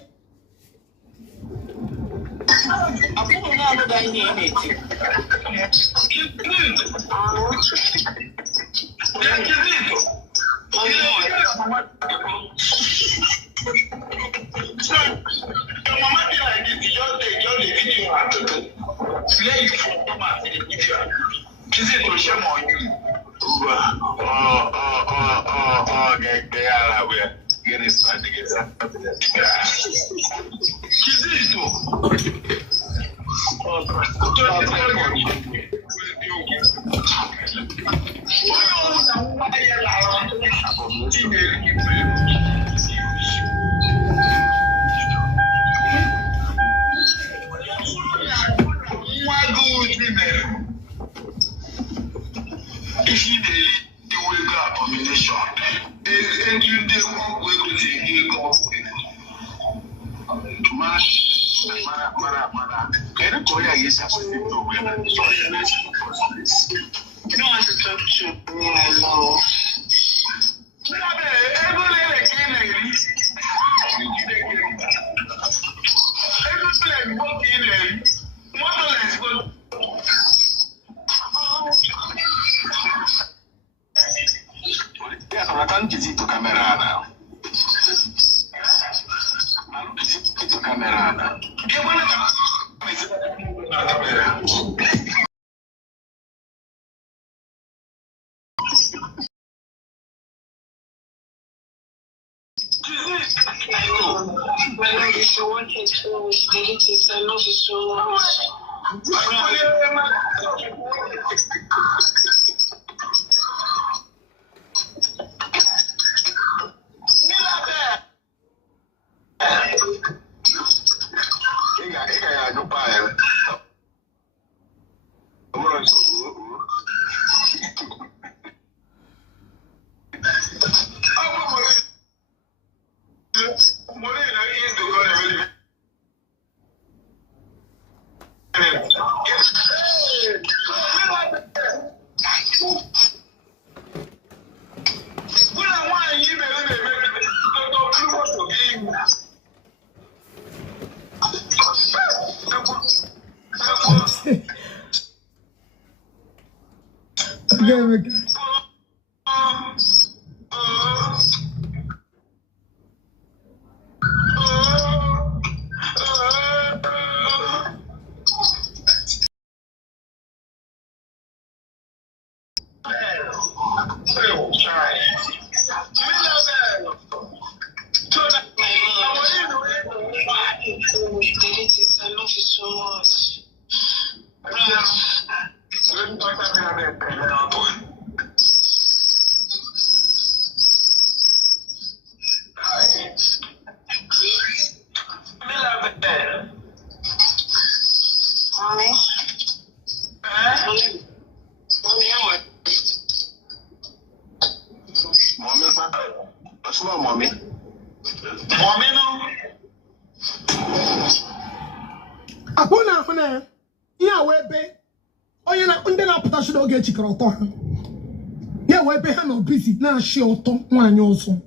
Yeah, we be no busy na she oto nwanyi oso.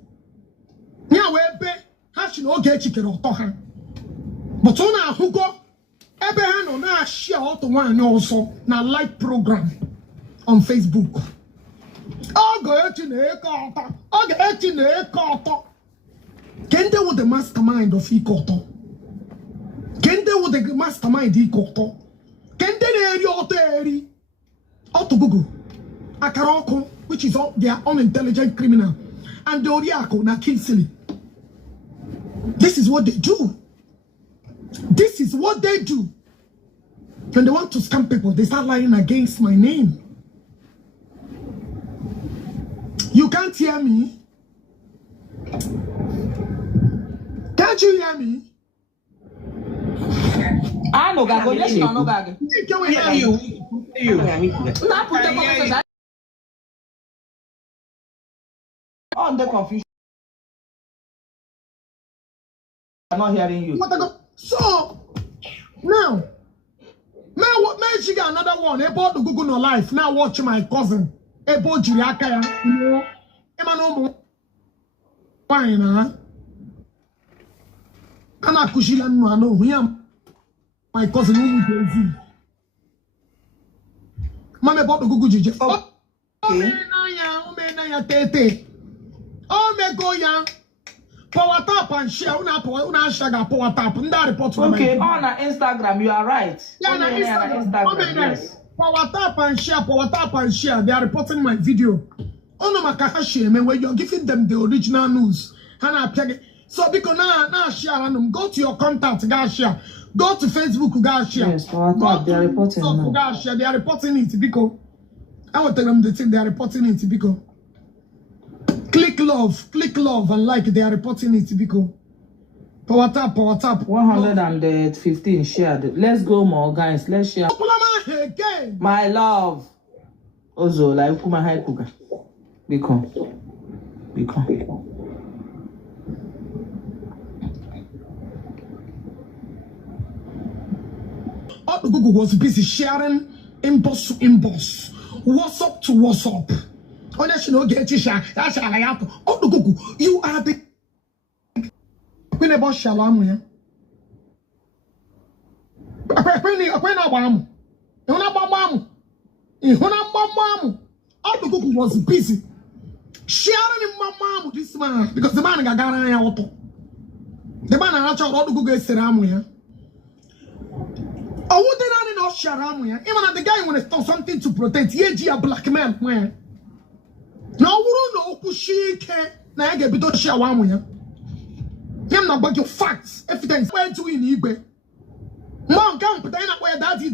Yeah, we be ha she no get chikere oto ha. But ona ahugo ebe ha no na she oto nwanyi oso na live program on Facebook. Ogo eti na eke oto. Ogo eti na eke oto. Kende with the mastermind of Ikoto. Kende with the mastermind Ikoto. Kende na eri oto eri. Oto Google. Akaroko, which is all their unintelligent criminal, and the Oriako na Kinsili. This is what they do. This is what they do. When they want to scam people, they start lying against my name. You can't hear me. Can't you hear me? I no gago. Yes, no gago. You. Not put the conversation. On the confusion. I'm not hearing you. So now, man, she got another one. About the Google no life. Now watch my cousin. About Jiriaka, you know. Emmanuel, fine, huh? Ana kushila no him. My cousin who crazy. Mama about the Google Jiji. Oh me na tete. Oh me go ya. Power tap and share. Una share power tap. Nda report. Okay, on Instagram, you are right. Yeah, na Instagram. Yes. Power tap and share. They are reporting my video. Oh no, Makahashi, man, when you're giving them the original news. So because now share and go to your contact, guys share. Go to Facebook, guys share. Yes, power tap. They are reporting now. Guys share. They are reporting it because I will tell them the thing. They are reporting it because click love, and like. They are reporting it because power tap. 115 shared. Let's go more, guys. Let's share. My love. Ozo, like put my head cooker. Because. All the Google was busy sharing inbox to inbox, WhatsApp to WhatsApp. Unless you know get it, that's how I have. All the Google, you are the Queen about Shalom. Yeah. All the Google was busy sharing in my mom with this man because the man got auto. The man actually all the Google is here. I wouldn't know Sharamu. Even the guy when it's something to protect. Ye a black man. Now we don't know who she can. Now I get bit of Shawamu. Him not about your facts. Evidence. Where to in Igbe? Mom, come, but I not where daddy.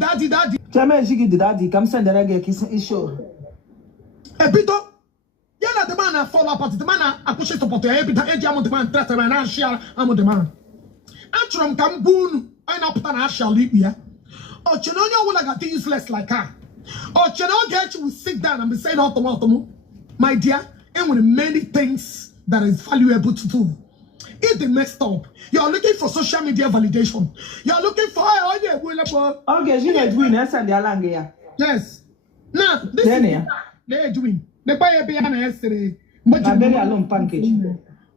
Chairman, she get the daddy. Come send the reggae kiss issue. A bit of. Yeah, the man I follow up. The man I push it to put a bit of edge. I'm on the man. Trust me, I share. I'm on the man. Antrim come boon. I not put an ashall leap here. Oh, Chenonia will like a useless like her. Oh, Chenonia get you will sit down and be saying automatum. My dear, and with many things that is valuable to do. If they messed up, you're looking for social media validation. You're looking for okay, she is doing this and the Alangea. Yes. Now, this is they're doing. They buy a piano yesterday. But a very alone package.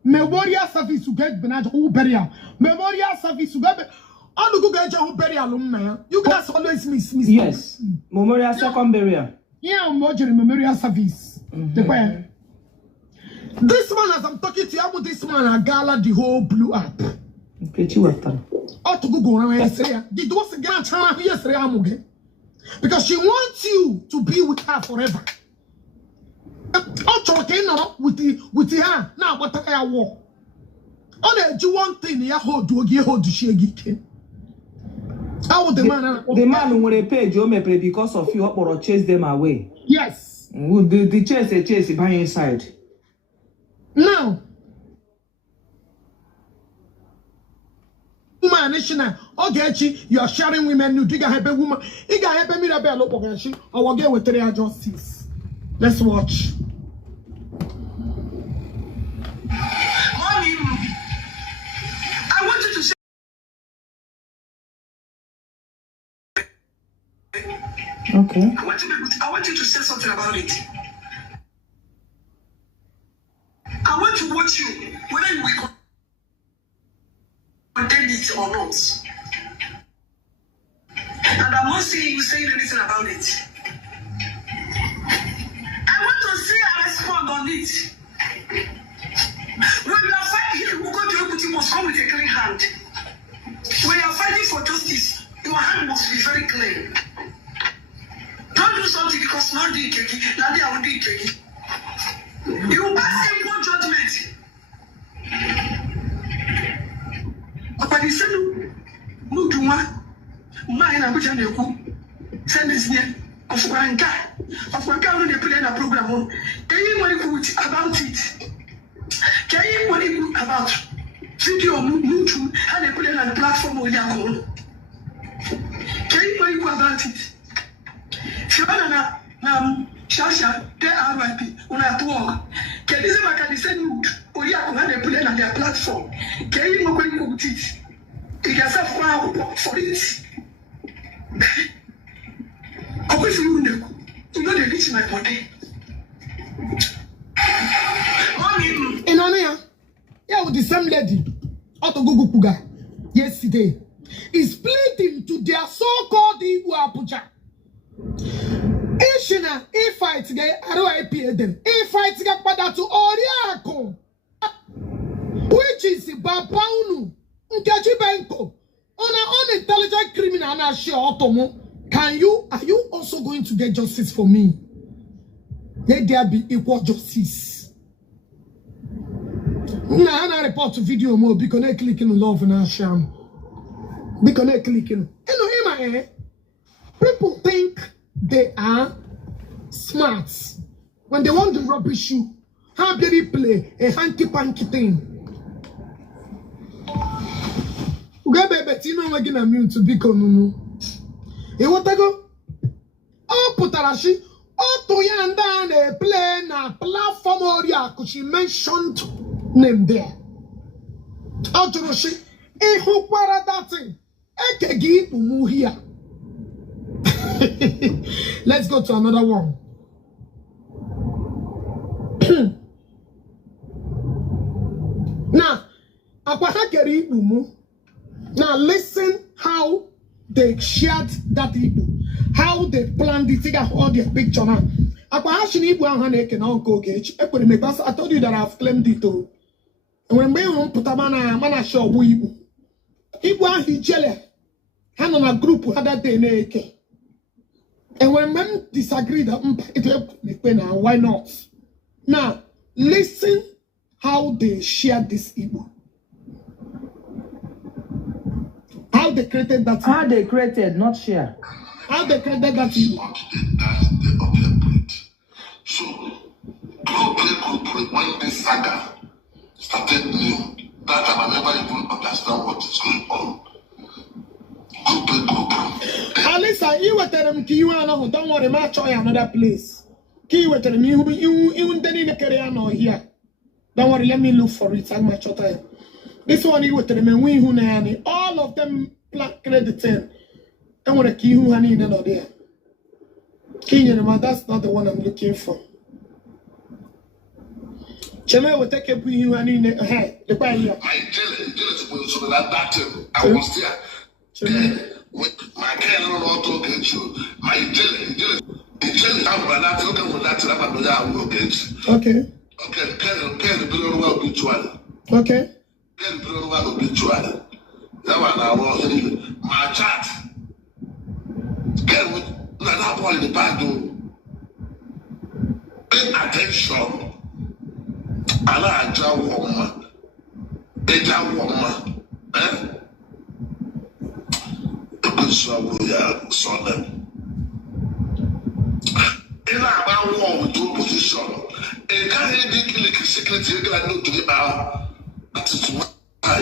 Memorial service to get Benaj Uberia. Memorial service to get all the good guys who bury alumni. You guys always miss. Yes. Memorial second burial. Yeah, I'm watching memorial service. This man, as I'm talking to you, this man, a gala, the whole blew up. Okay, you have All to go yesterday. It was a grand time yesterday, because she wants you to be with her forever. All talking with her now. What I war. All they do one thing, you hold to she. How would the man who will pay Jomepre because of you or chase them away? Yes. Would the chase by inside? Now, woman, okay, you are sharing women, you dig a happy woman. You got happy me about local or will get with their justice. Let's watch. I want you to say. Okay. I want you to say something about it. I want to watch you, whether you will condemn it or not. And I'm not seeing you saying anything about it. I want to see a respond on it. When you are fighting, who go to equity must come with a clean hand. When you are fighting for justice, your hand must be very clean. Don't do something because now they keki, now they are doing keki. You pass a poor judgment. But he said, no, do one. Mine, I'm going to send this near of Wanka. Of Wanka, when they play a program, anybody about it. Can anybody about video YouTube and they put it on the platform or Yahoo. Can you go about it? Fiona Shasha, they are RIP, on at work. Can this make send you or Yahoo and they put it on their platform? Can you go with it? It has a file for it. I wish you know they reach my body. In Anaya, yeah, with the same lady, Otto Gugu Puga, yesterday, is pleading to their so-called Igbo Apuja. Ishina, if I today, I don't appear them. If I today, but to Oriako, which is Bapaunu, Nkachi Benko, on an unintelligent criminal, and share Otomo. Are you also going to get justice for me? Let there be equal justice. Now, I report to video more because I clicking on love and sham. Because I clicking. People think they are smart when they want to rubbish you. How do they play a hanky-panky thing? Ugabebetino again immune to be konunu. E what I go? Oh, Putarashi. Oh, to yanda play na platform oria. She mentioned name there. Oh, Joroshi. E who para that thing? Ekegi umu here. Let's go to another one. Now, Akwahakeri umu. Now listen how they shared that Igbo, how they planned it, take all their picture now. I told you that I've claimed it too. And when we put a man show Igbo, Igbo he jelly, hand on a group who had that day. And when men disagree that it helped me now, why not? Now listen how they shared this Igbo. How they created that. How they created, not share. How they created that. That's the point. So, group when this saga started new, that time I never even understand what is going on. Group. Alisa, you were telling me you don't worry, my choice another place. You were telling me you didn't carry on here. Don't worry, let me look for it. I'm my choice. This one you were telling me all of them credited. I want to key who honey in there. That's not the one I'm looking for. Chema will take a you honey in the head. The by here. My jelly so that I was there. With my can not talk at you. My jelly, I'm not talking with that. I will get you. Okay. Can below well mutual. Okay. That one I want my chat. Get with that boy in the back door. Pay attention. And I just woman. They just woman. So we are solemn. In our war with two position. A guy in secret, you can know to the hour. That is why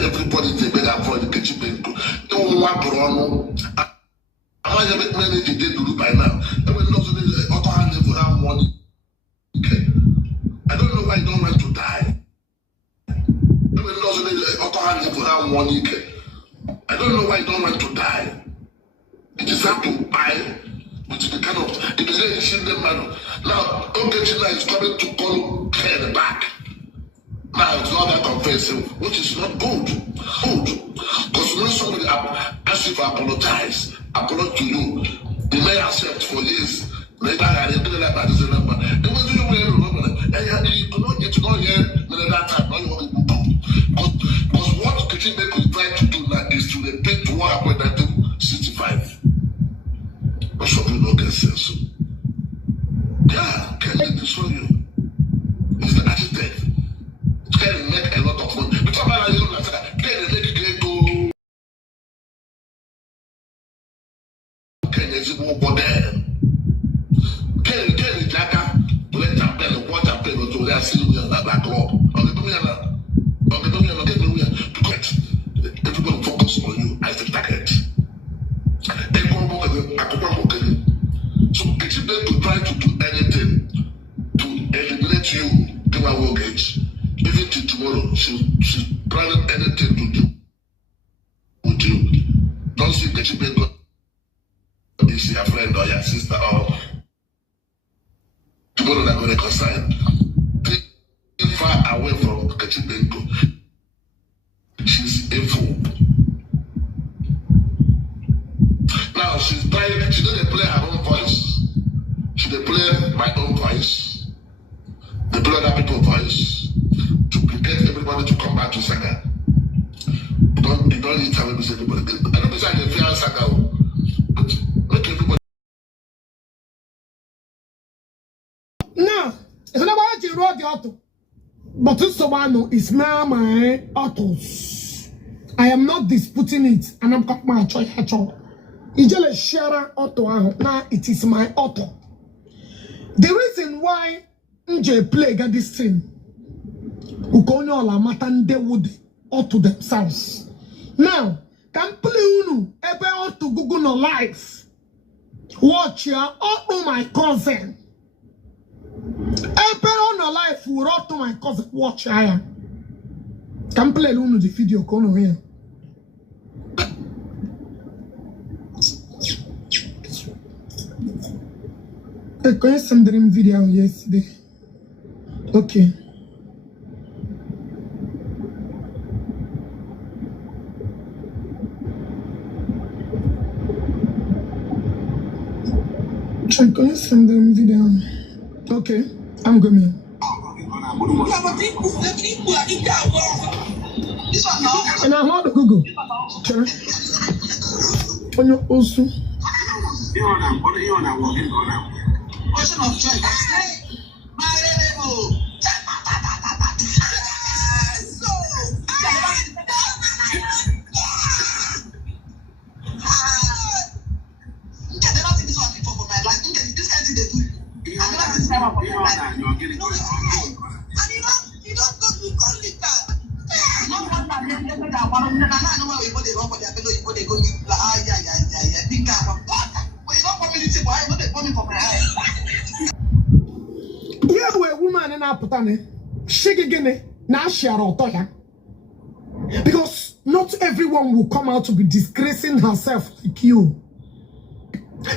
everybody they better avoid the kitchen. Don't want Bruno. I have many they do by now. I will not auto hand for that money. Okay. I don't know why you don't want to die. I will not auto hand for that money. I don't know why you don't want to die. It is hard to buy with the kind of the relation man. Now, Okechila is coming to call Ken back. Now it's not that offensive, which is not good. Because when somebody asks you to apologize to you, you may accept for years. Later, I didn't like that. It was you and you cannot get to know here that time. Because what Kitchen could try to do now is to repeat to what happened in 1965. But some people don't get sense. Yeah, can I destroy you? It's the architect. Can make a lot of money. But somebody you know that can make it go. Can you see more there? Can Jacka let them pay the water pay to their city that club? Okay, because focus on you as the target. So it's better to try to do anything to eliminate you, give her mortgage. Even till tomorrow, she's planning anything to do with you. Don't see that you better is your friend or your sister or tomorrow they're going to reconcile. Be far away from Kachibenko. She's a fool. Now she's trying, she doesn't play her own voice. She doesn't play my own voice. They play other people's voice to get everybody to come back to Saga. You don't need to have everybody. I don't decide the fear Saga, but make everybody. Now, it's not about you wrote the auto, but this one is now my autos. I am not disputing it, and I'm got my choice. It's just a share auto. Now it is my auto. The reason why NJ play got this thing, Ukonyo la matande wood auto themselves. Now, can play unu ebe auto Google no life. Watch ya auto my cousin. Ebe on no life will auto my cousin. Watch ya. Can play unu the video kono here. I can send them video yesterday. Okay. I can send them video. Okay, I'm going. And I want to Google. Sure. On your also. Question of choice. My level. Yeah, we're woman and Apotane. Shigigene, now share Otoya. Because not everyone will come out to be disgracing herself like you.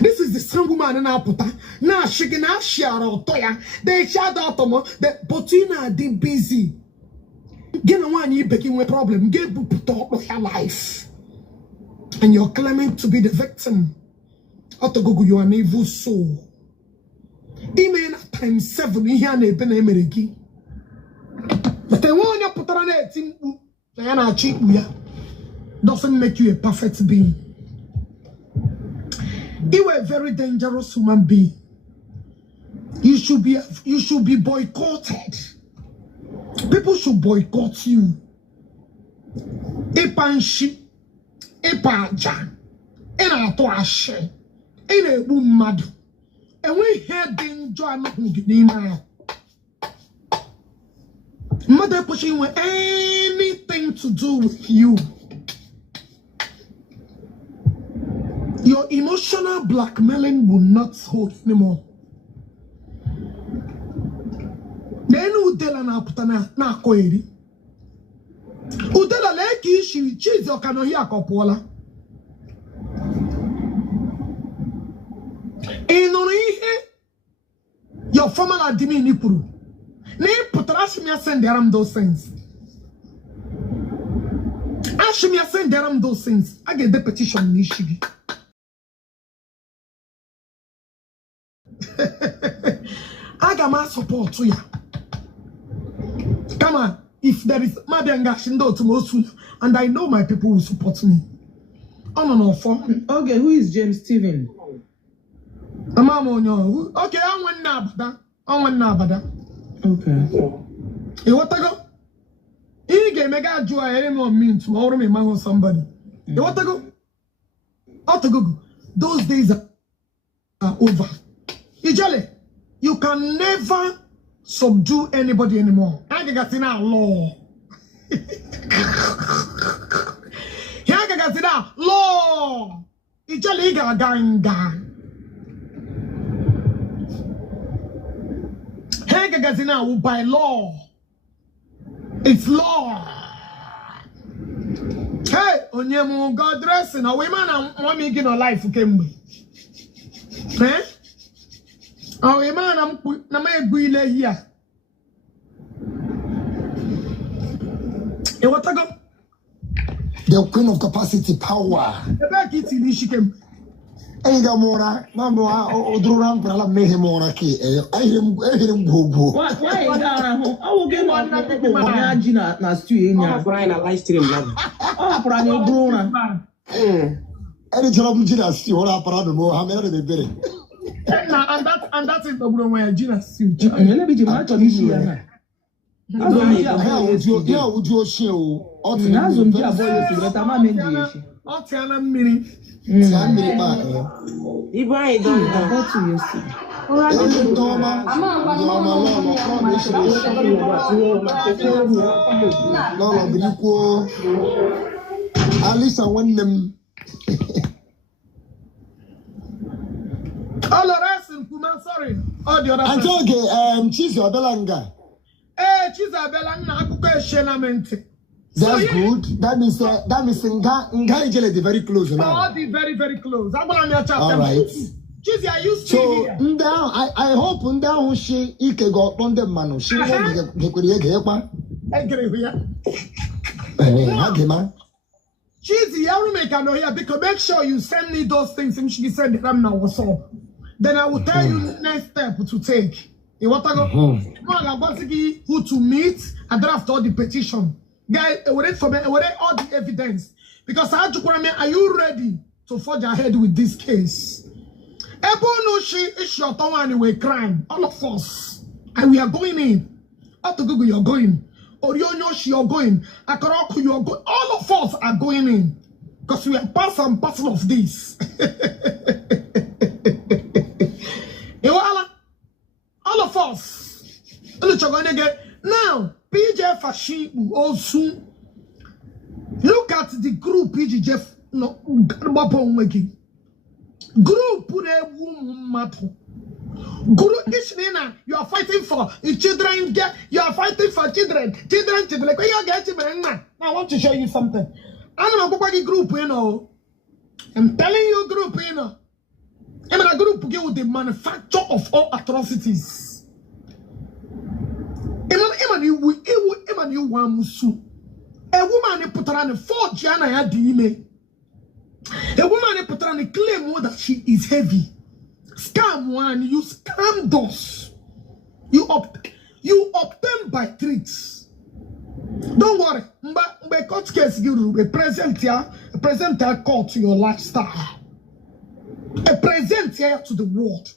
This is the same woman in Apota. Now she can share Otoya. They shout out to me that Botina did busy. Get one you begging a problem. Get put of your life. And you're claiming to be the victim. Otogogo, you are an evil soul. Amen times 7 here and a benemeriki. But the one you put on a team doesn't make you a perfect being. You are a very dangerous human being. You should be boycotted. People should boycott you. Epanshi, epaja, enato ashe, ene bumadu. And we had been joining the mother pushing with anything to do with you. Your emotional blackmailing will not hold anymore. Then Udela na putana na koeri. Udela leki ishi chizo kanohia kopola. Your former admin nipuru. Ne putrashimia send deram those things. Ashimia send deram those things. I get the petition nishigi. I got my support to ya. Come on, if there is Mabiangashindo to Mosul, and I know my people will support me. Oh no, for okay, who is James Steven? Okay, I want Nabada. Okay. You want to go? You get mega joy anymore means tomorrow me man somebody. You want to go? Out to go. Those days are over. Ijale, you can never subdue anybody anymore. I got in our law. I got Now, law. It's a legal ganga. Hega Gazina will by law. It's law. Hey, Onyemu, God dressing. A woman and one making a life for Kimby. Eh? A woman and Namay Buile here. What I go? The queen of capacity power. The back it's in Ishicam. Ega mora, mamma, Odruram, Prala, Mehemora, I hear him go. Why? I will get one Gina, Nastu, Brian, I live stream. oh, Brian, Bruna. Any trouble, Gina, still what up around the more, how many they bury. And that's it, where Gina suit. Let me match on this year. Would you show? Nazum, dear boy, but I'm a mediation. I'll tell them minute. Ibrahim don't Go to you. At least I want them. All the rest in Kuma, sorry. All the other. I'm talking, cheese or belanga. She's a belanga, Shenamente. That's good. That means Nga very close now. Very, very close. I'm going to all right. Cheesy, are you still here? I hope Nda she Ike got on the man. She won't get Cheesy, I will make a note here because make sure you send me those things and she said that I'm now what's up. Then I will tell you next step to take. You want to go? Who to meet and draft all the petition. Guys, wait for me. Wait all the evidence because I had to me. Are you ready to forge ahead with this case? Ebo no she is your tongue anyway crime. All of us, and we are going in. Up to Google, you're going. Orionyoshi, you're going. Akaraku, you're going. All of us are going in because we are part and parcel of this. All of us. Now. PJ Fashion also look at the group PJ no group put a woman matter. Group Kishnina, you are fighting for children, you are fighting for children. Like when you get to I want to show you something. I'm a group, you know. I'm telling you, group, you know. I'm a group with the manufacture of all atrocities. A woman put her on a 4 Jana Dime. A woman put her on a claim that she is heavy. Scam one, you scam those. You obtain by tricks. Don't worry. Mbe court case you present her court to your lifestyle. A present here to the world.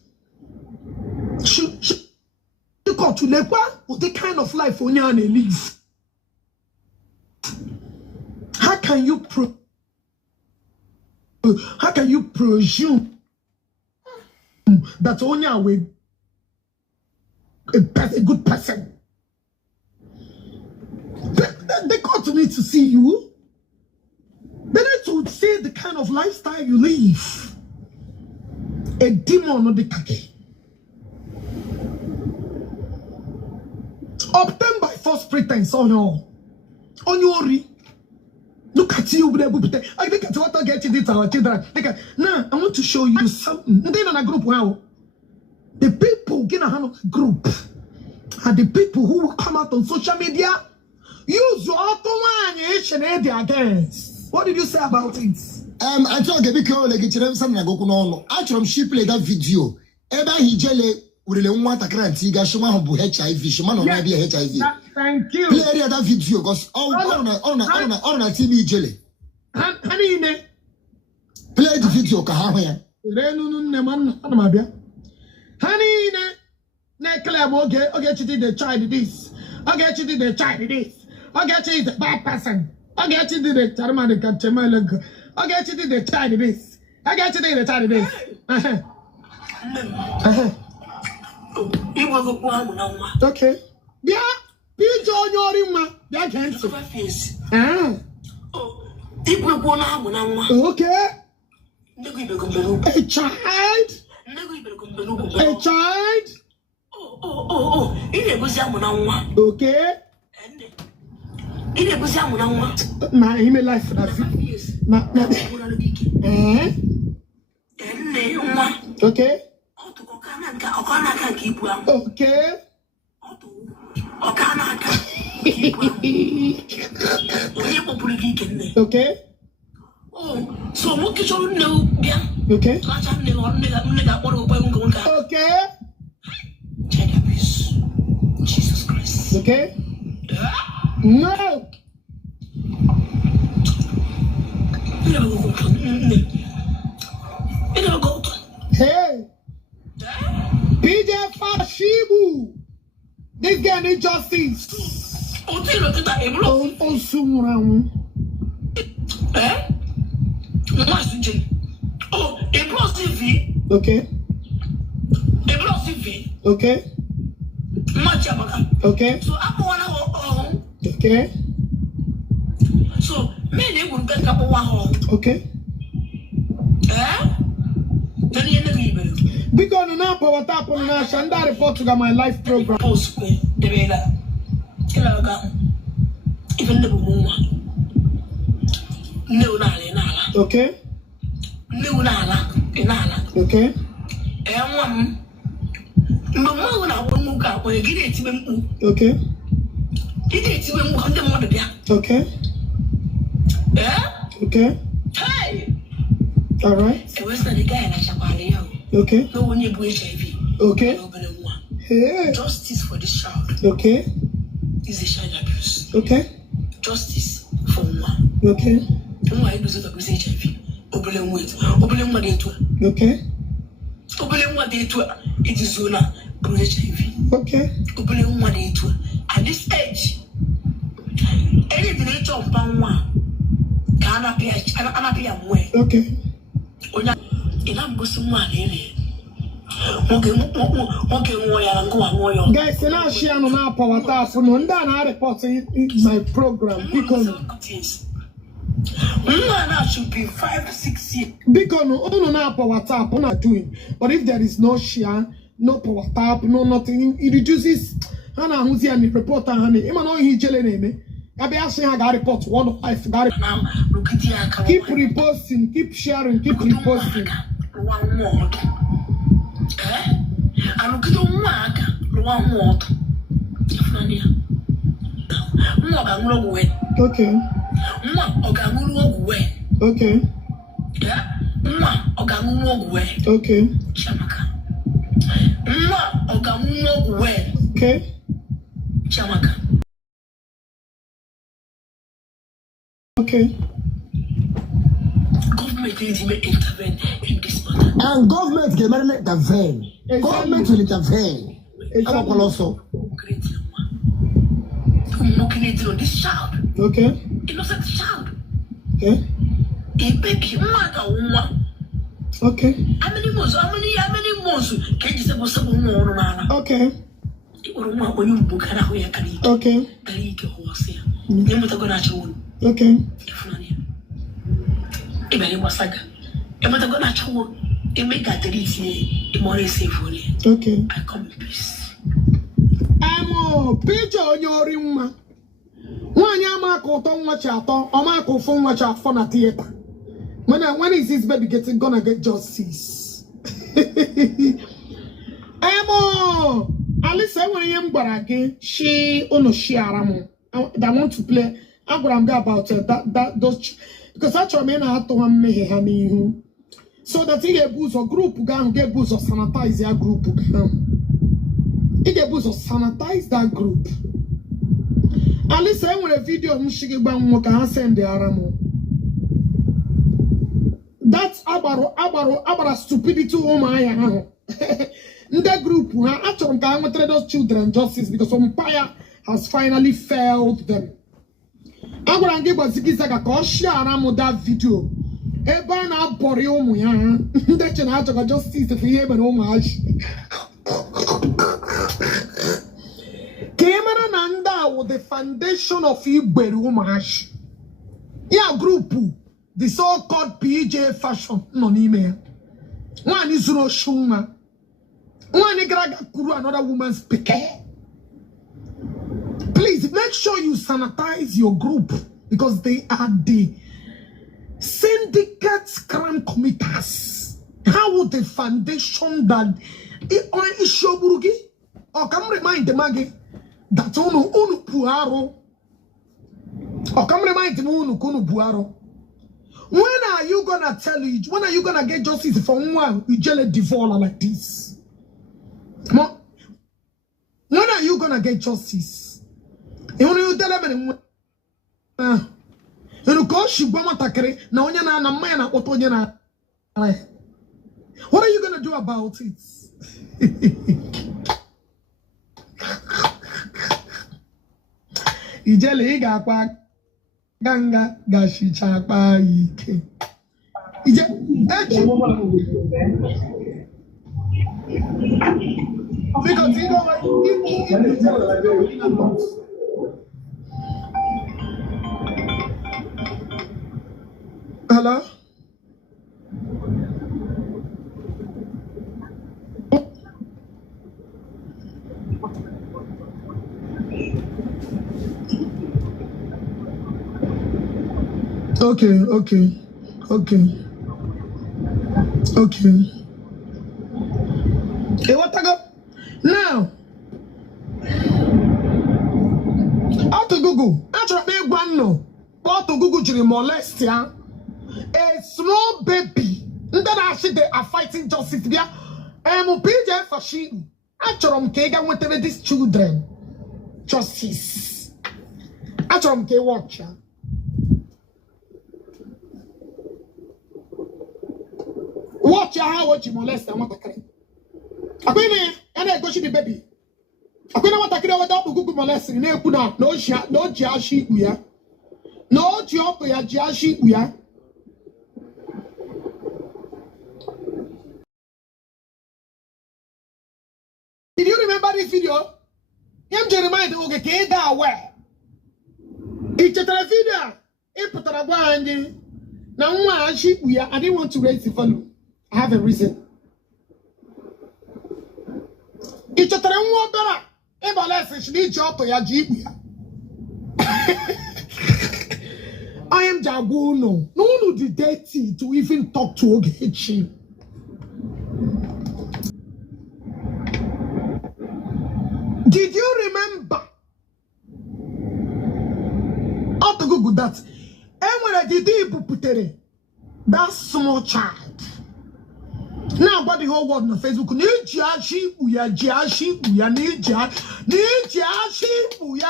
You got to live with the kind of life on your live. How can you presume that Onya will a good person? They got to need to see you. They need to see the kind of lifestyle you live. A demon or the kake. Obtained by false pretense on your look at you with a book. I think it's what I get it our children. Now I want to show you something. Then on a group wow. The people get a hand of the group are the people who will come out on social media. Use your auto against. What did you say about it? I told the big girl like it's something I go on. Actually, she played that video. Eba hijele urele mwata kranti ga shoma hobu HIV shoma no na be HIV. Thank you. Play that video because on TV jele. Honey ne. Play the video ka ha ya. Renu ne man na mabia. Honey ne. Na claim okay you the child this. Okay you did the child this. Okay you is a bad person. Okay you did the charma de kachema. Okay you did the child this. Okay you did the child this. Okay. Yeah. Be John Yorima. That can't. Okay. A child. A child. Okay. Na ime life na okay. Okay. Okay. So what you should know, yeah. Okay. Okay. Jesus Christ. Okay. No. Hey. PJ Fashibu. This guy need justice. Oh, okay. Okay. Okay. So I'm one home. Okay. So many will get up one home. Okay. Because now power tap on now Shanda report to my life program. Even the woman. No, okay. No, okay. Okay. Okay. Okay. Hey. All right. Okay. No one you HIV. Okay. Hey. Justice for this child. Okay. Is a child abuse. Okay. Justice for one. Okay. Why do you say HIV? Obelem wait. Obelem what they do. Okay. Obelem what they do. It is Zona HIV. Okay. Obelem what they do. At this age, any director of Panwa can appear. Okay. Guys, now share on our power tap for no that report in my program because should be 5 to 6 years. Because no now power tap on not doing. But if there is no share, no power tap, no nothing, it reduces. Hana who's here and reporter honey. Even though he jelly name. I be asking I got report 1 of 5. Keep reposting, keep sharing, keep reposting. One more. I look at one more. Okay. Okay. Okay. Okay. Okay. Government will intervene in this matter. And government can intervene. Government will intervene. Also. On this child. Okay. Innocent child. Okay. A baby, okay. How many months can you say more? Okay. Okay. Okay. Okay. I come in peace. I'm picture on your room. One yamako don't watch out on Marco phone watch out for a theater. When is this baby gonna get justice? Emo Alice when I am baraki, she ono shiaramo. That want to play. I'm gonna be about those because actually men I had to have me honey. So that he get boost or group gang get boost or sanitize their group. He get boost or sanitize that group. At least I want a video of send the aramo. That's about stupidity. Oh my! In that group, actually, I'm going to those children justice because umpire has finally failed them. I'm going to give a zigzag a share that video. Eba na bori omu ya. That's an act of justice for him and homage. Kemana nanda with the foundation of Igbo homage. Yeah, group, the so-called PJ fashion, no email. One is no shuma. One is kuru another woman's peke. Please make sure you sanitize your group because they are the syndicate crime committers. How would the foundation that is shoburugi or come remind the magi that unu puaro or come remind the unu kunu puaro. When are you gonna tell you? When are you gonna get justice for one you jelly devour like this? When are you gonna get justice? You tell them you go she takere na onya na na man na otonye na. What are you gonna do about it? Ijele ga kwa ganga gashicha pa ike. Ije echi because you know hello. Okay. Hey, what I got now? Out to Google. I try big one no. Out to Google to molest ya. A small baby. That actually they are fighting justice. Bia. PJ for she. Actually, Kega whatever these children. Justice. Actually, K watch ya. Watch how what you molest and what I can. Akwene, and I go to the baby. Akwene what I can over Google molest in there. No jashi uya. No job ya jashi uya. Did you remember this video? I'm Jeremiah the okay that where. It's a video. It put a one. Now I didn't want to raise the volume. I have a reason. It's a one better. If I job to your jeep. I am Jabuno. No, the dirty to even talk to Ogechi. Did you remember? How to Google that? And when I did put that small child. Now, about the whole world on Facebook, Nijashi uya jashi uya nijashi uya.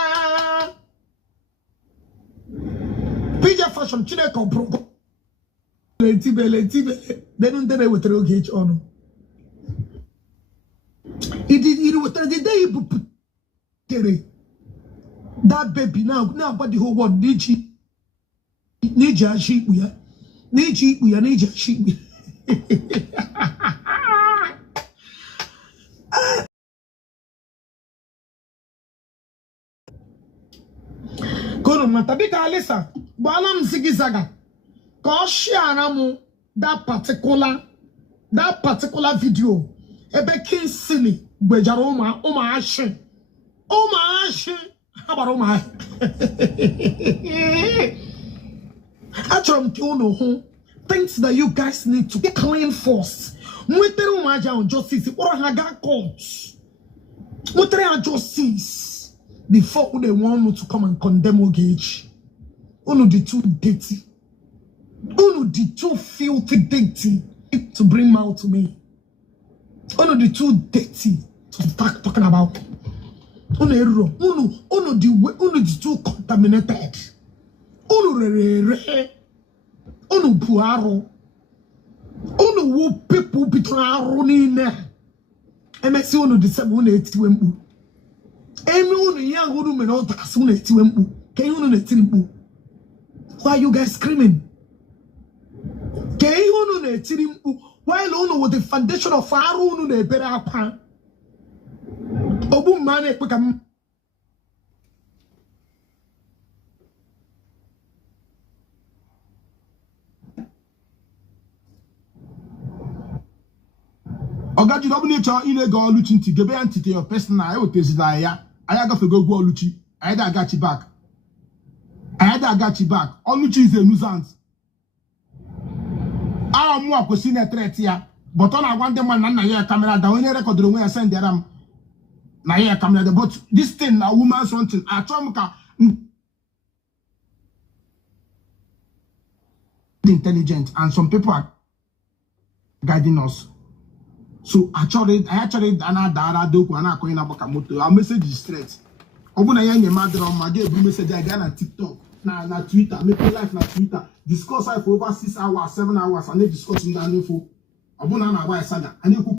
PJ fashion chile compro. Letibe. They don't tell me what to get on. It was the day you put that baby now about the whole world nijashi uya nijashi uya. Kono matabika alisa bwana mzigizaga ko share mu that particular video ebe Kingsley gbejara ụmụ ashe habara ụmụ achọrọ m ka unu hụ things that you guys need to clean first. Mwetere umaja on justice. Or haga court. Mwetere justice before they want to come and condemn Ogage. Uno the too dirty. Uno the too filthy dirty to bring mouth to me. Uno the too dirty to start talking about. Uno the too contaminated. Uno puaro. Uno wo people between running there. MSC uno the same one etiwembu. Emi uno young uno me no takasuna etiwembu. Can uno etiwembu? Why are you guys screaming? Can uno etiwembu? While uno with the foundation of Faru uno ne bere apa. Obu mane kweka. Ogaji double nature in a go Lucci to give entity your person. I would taste I got to go Lucci. I got you back. I got you back. All Lucci is a nuisance. I am more cosine threat here. But all I want them one and camera down in a record the way I send them. Now camera, but this thing, a woman's something. I try intelligent, and some people are guiding us. So actually another doku and going about moto. Our message is straight. Open a young mother on my game message again on TikTok, na Twitter, make life na Twitter. Discuss for over 6 hours, 7 hours, and they discussing that info. Open na why saga. And you